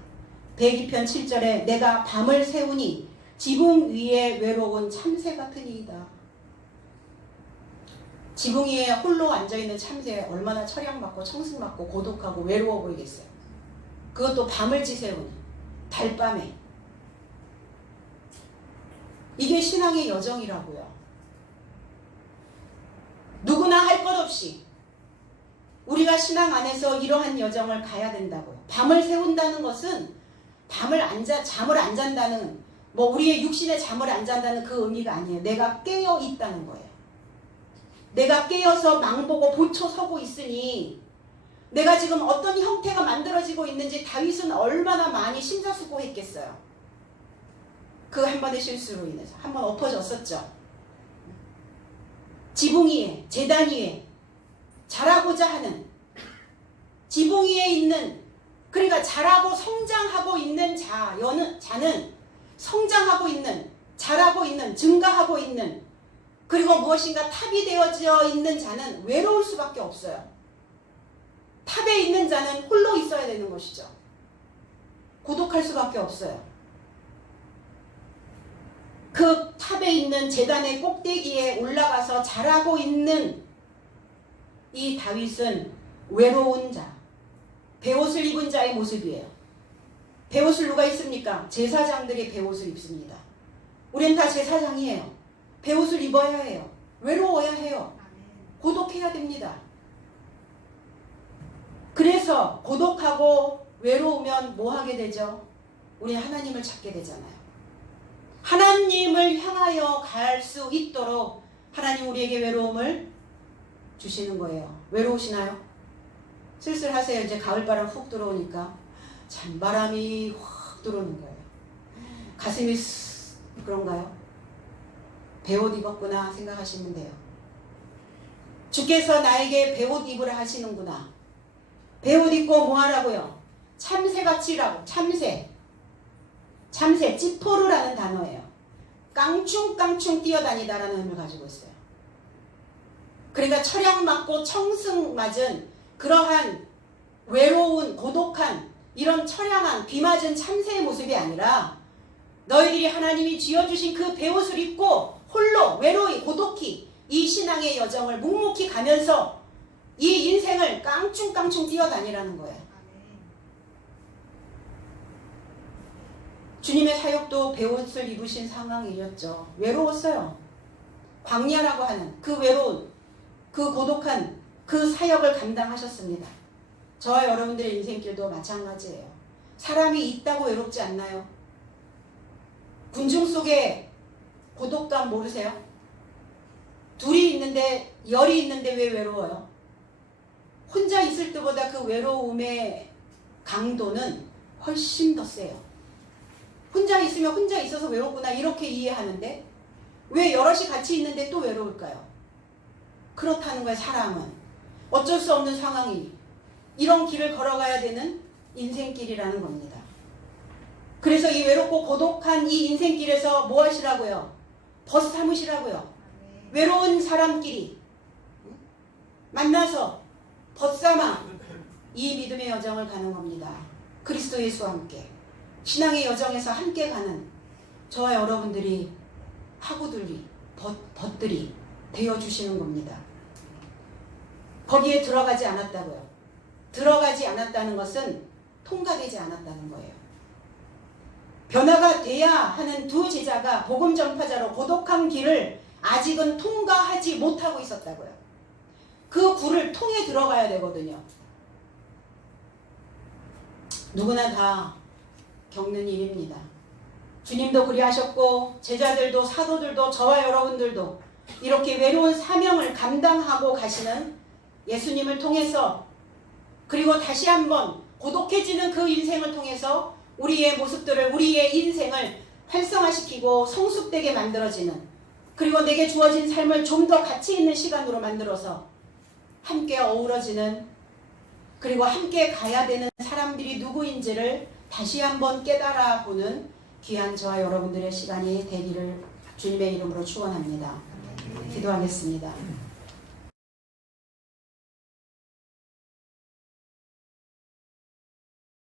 102편 7절에 내가 밤을 새우니 지붕 위에 외로운 참새 같으니이다. 지붕 위에 홀로 앉아있는 참새 얼마나 철량받고 청승받고 고독하고 외로워 보이겠어요. 그것도 밤을 지새우니 달밤에. 이게 신앙의 여정이라고요. 누구나 할 것 없이 우리가 신앙 안에서 이러한 여정을 가야 된다고요. 밤을 새운다는 것은 잠을 안 잔다는 우리의 육신의 잠을 안 잔다는 그 의미가 아니에요. 내가 깨어 있다는 거예요. 내가 깨어서 망보고 보초 서고 있으니 내가 지금 어떤 형태가 만들어지고 있는지 다윗은 얼마나 많이 심사숙고했겠어요. 그 한 번의 실수로 인해서 한 번 엎어졌었죠. 지붕 위에 제단 위에 자라고자 하는 지붕 위에 있는 그러니까 자라고 성장하고 있는 자는 성장하고 있는 자라고 있는 증가하고 있는 그리고 무엇인가 탑이 되어져 있는 자는 외로울 수밖에 없어요. 탑에 있는 자는 홀로 있어야 되는 것이죠. 고독할 수밖에 없어요. 그 탑에 있는 제단의 꼭대기에 올라가서 자라고 있는 이 다윗은 외로운 자, 베옷을 입은 자의 모습이에요. 베옷을 누가 입습니까? 제사장들이 베옷을 입습니다. 우리는 다 제사장이에요. 베옷을 입어야 해요. 외로워야 해요. 고독해야 됩니다. 그래서 고독하고 외로우면 뭐 하게 되죠? 우리 하나님을 찾게 되잖아요. 하나님을 향하여 갈 수 있도록 하나님 우리에게 외로움을 주시는 거예요. 외로우시나요? 쓸쓸하세요. 이제 가을바람 훅 들어오니까 찬바람이 확 들어오는 거예요. 가슴이 그런가요? 베옷 입었구나 생각하시면 돼요. 주께서 나에게 베옷 입으라 하시는구나. 베옷 입고 뭐 하라고요? 참새같이 라고. 참새, 찌포르라는 단어예요. 깡충깡충 뛰어다니다라는 의미를 가지고 있어요. 그러니까 철양 맞고 청승 맞은 그러한 외로운 고독한 이런 처량한 비 맞은 참새의 모습이 아니라 너희들이 하나님이 쥐어주신 그 베옷을 입고 홀로 외로이 고독히 이 신앙의 여정을 묵묵히 가면서 이 인생을 깡충깡충 뛰어다니라는 거예요. 주님의 사역도 베옷을 입으신 상황이었죠. 외로웠어요. 광야라고 하는 그 외로운 그 고독한 그 사역을 감당하셨습니다. 저와 여러분들의 인생길도 마찬가지예요. 사람이 있다고 외롭지 않나요? 군중 속에 고독감 모르세요? 둘이 있는데 열이 있는데 왜 외로워요? 혼자 있을 때보다 그 외로움의 강도는 훨씬 더 세요. 혼자 있으면 혼자 있어서 외롭구나 이렇게 이해하는데 왜 여럿이 같이 있는데 또 외로울까요? 그렇다는 거예요. 사람은 어쩔 수 없는 상황이 이런 길을 걸어가야 되는 인생길이라는 겁니다. 그래서 이 외롭고 고독한 이 인생길에서 뭐 하시라고요? 벗 삼으시라고요. 외로운 사람끼리 만나서 벗 삼아 이 믿음의 여정을 가는 겁니다. 그리스도 예수와 함께 신앙의 여정에서 함께 가는 저와 여러분들이 하구들이 벗들이 되어주시는 겁니다. 거기에 들어가지 않았다고요. 들어가지 않았다는 것은 통과되지 않았다는 거예요. 변화가 돼야 하는 두 제자가 복음 전파자로 고독한 길을 아직은 통과하지 못하고 있었다고요. 그 굴을 통해 들어가야 되거든요. 누구나 다 겪는 일입니다. 주님도 그리하셨고 제자들도 사도들도 저와 여러분들도 이렇게 외로운 사명을 감당하고 가시는 예수님을 통해서 그리고 다시 한번 고독해지는 그 인생을 통해서 우리의 모습들을 우리의 인생을 활성화시키고 성숙되게 만들어지는 그리고 내게 주어진 삶을 좀 더 가치 있는 시간으로 만들어서 함께 어우러지는 그리고 함께 가야 되는 사람들이 누구인지를 다시 한번 깨달아 보는 귀한 저와 여러분들의 시간이 되기를 주님의 이름으로 축원합니다. 기도하겠습니다.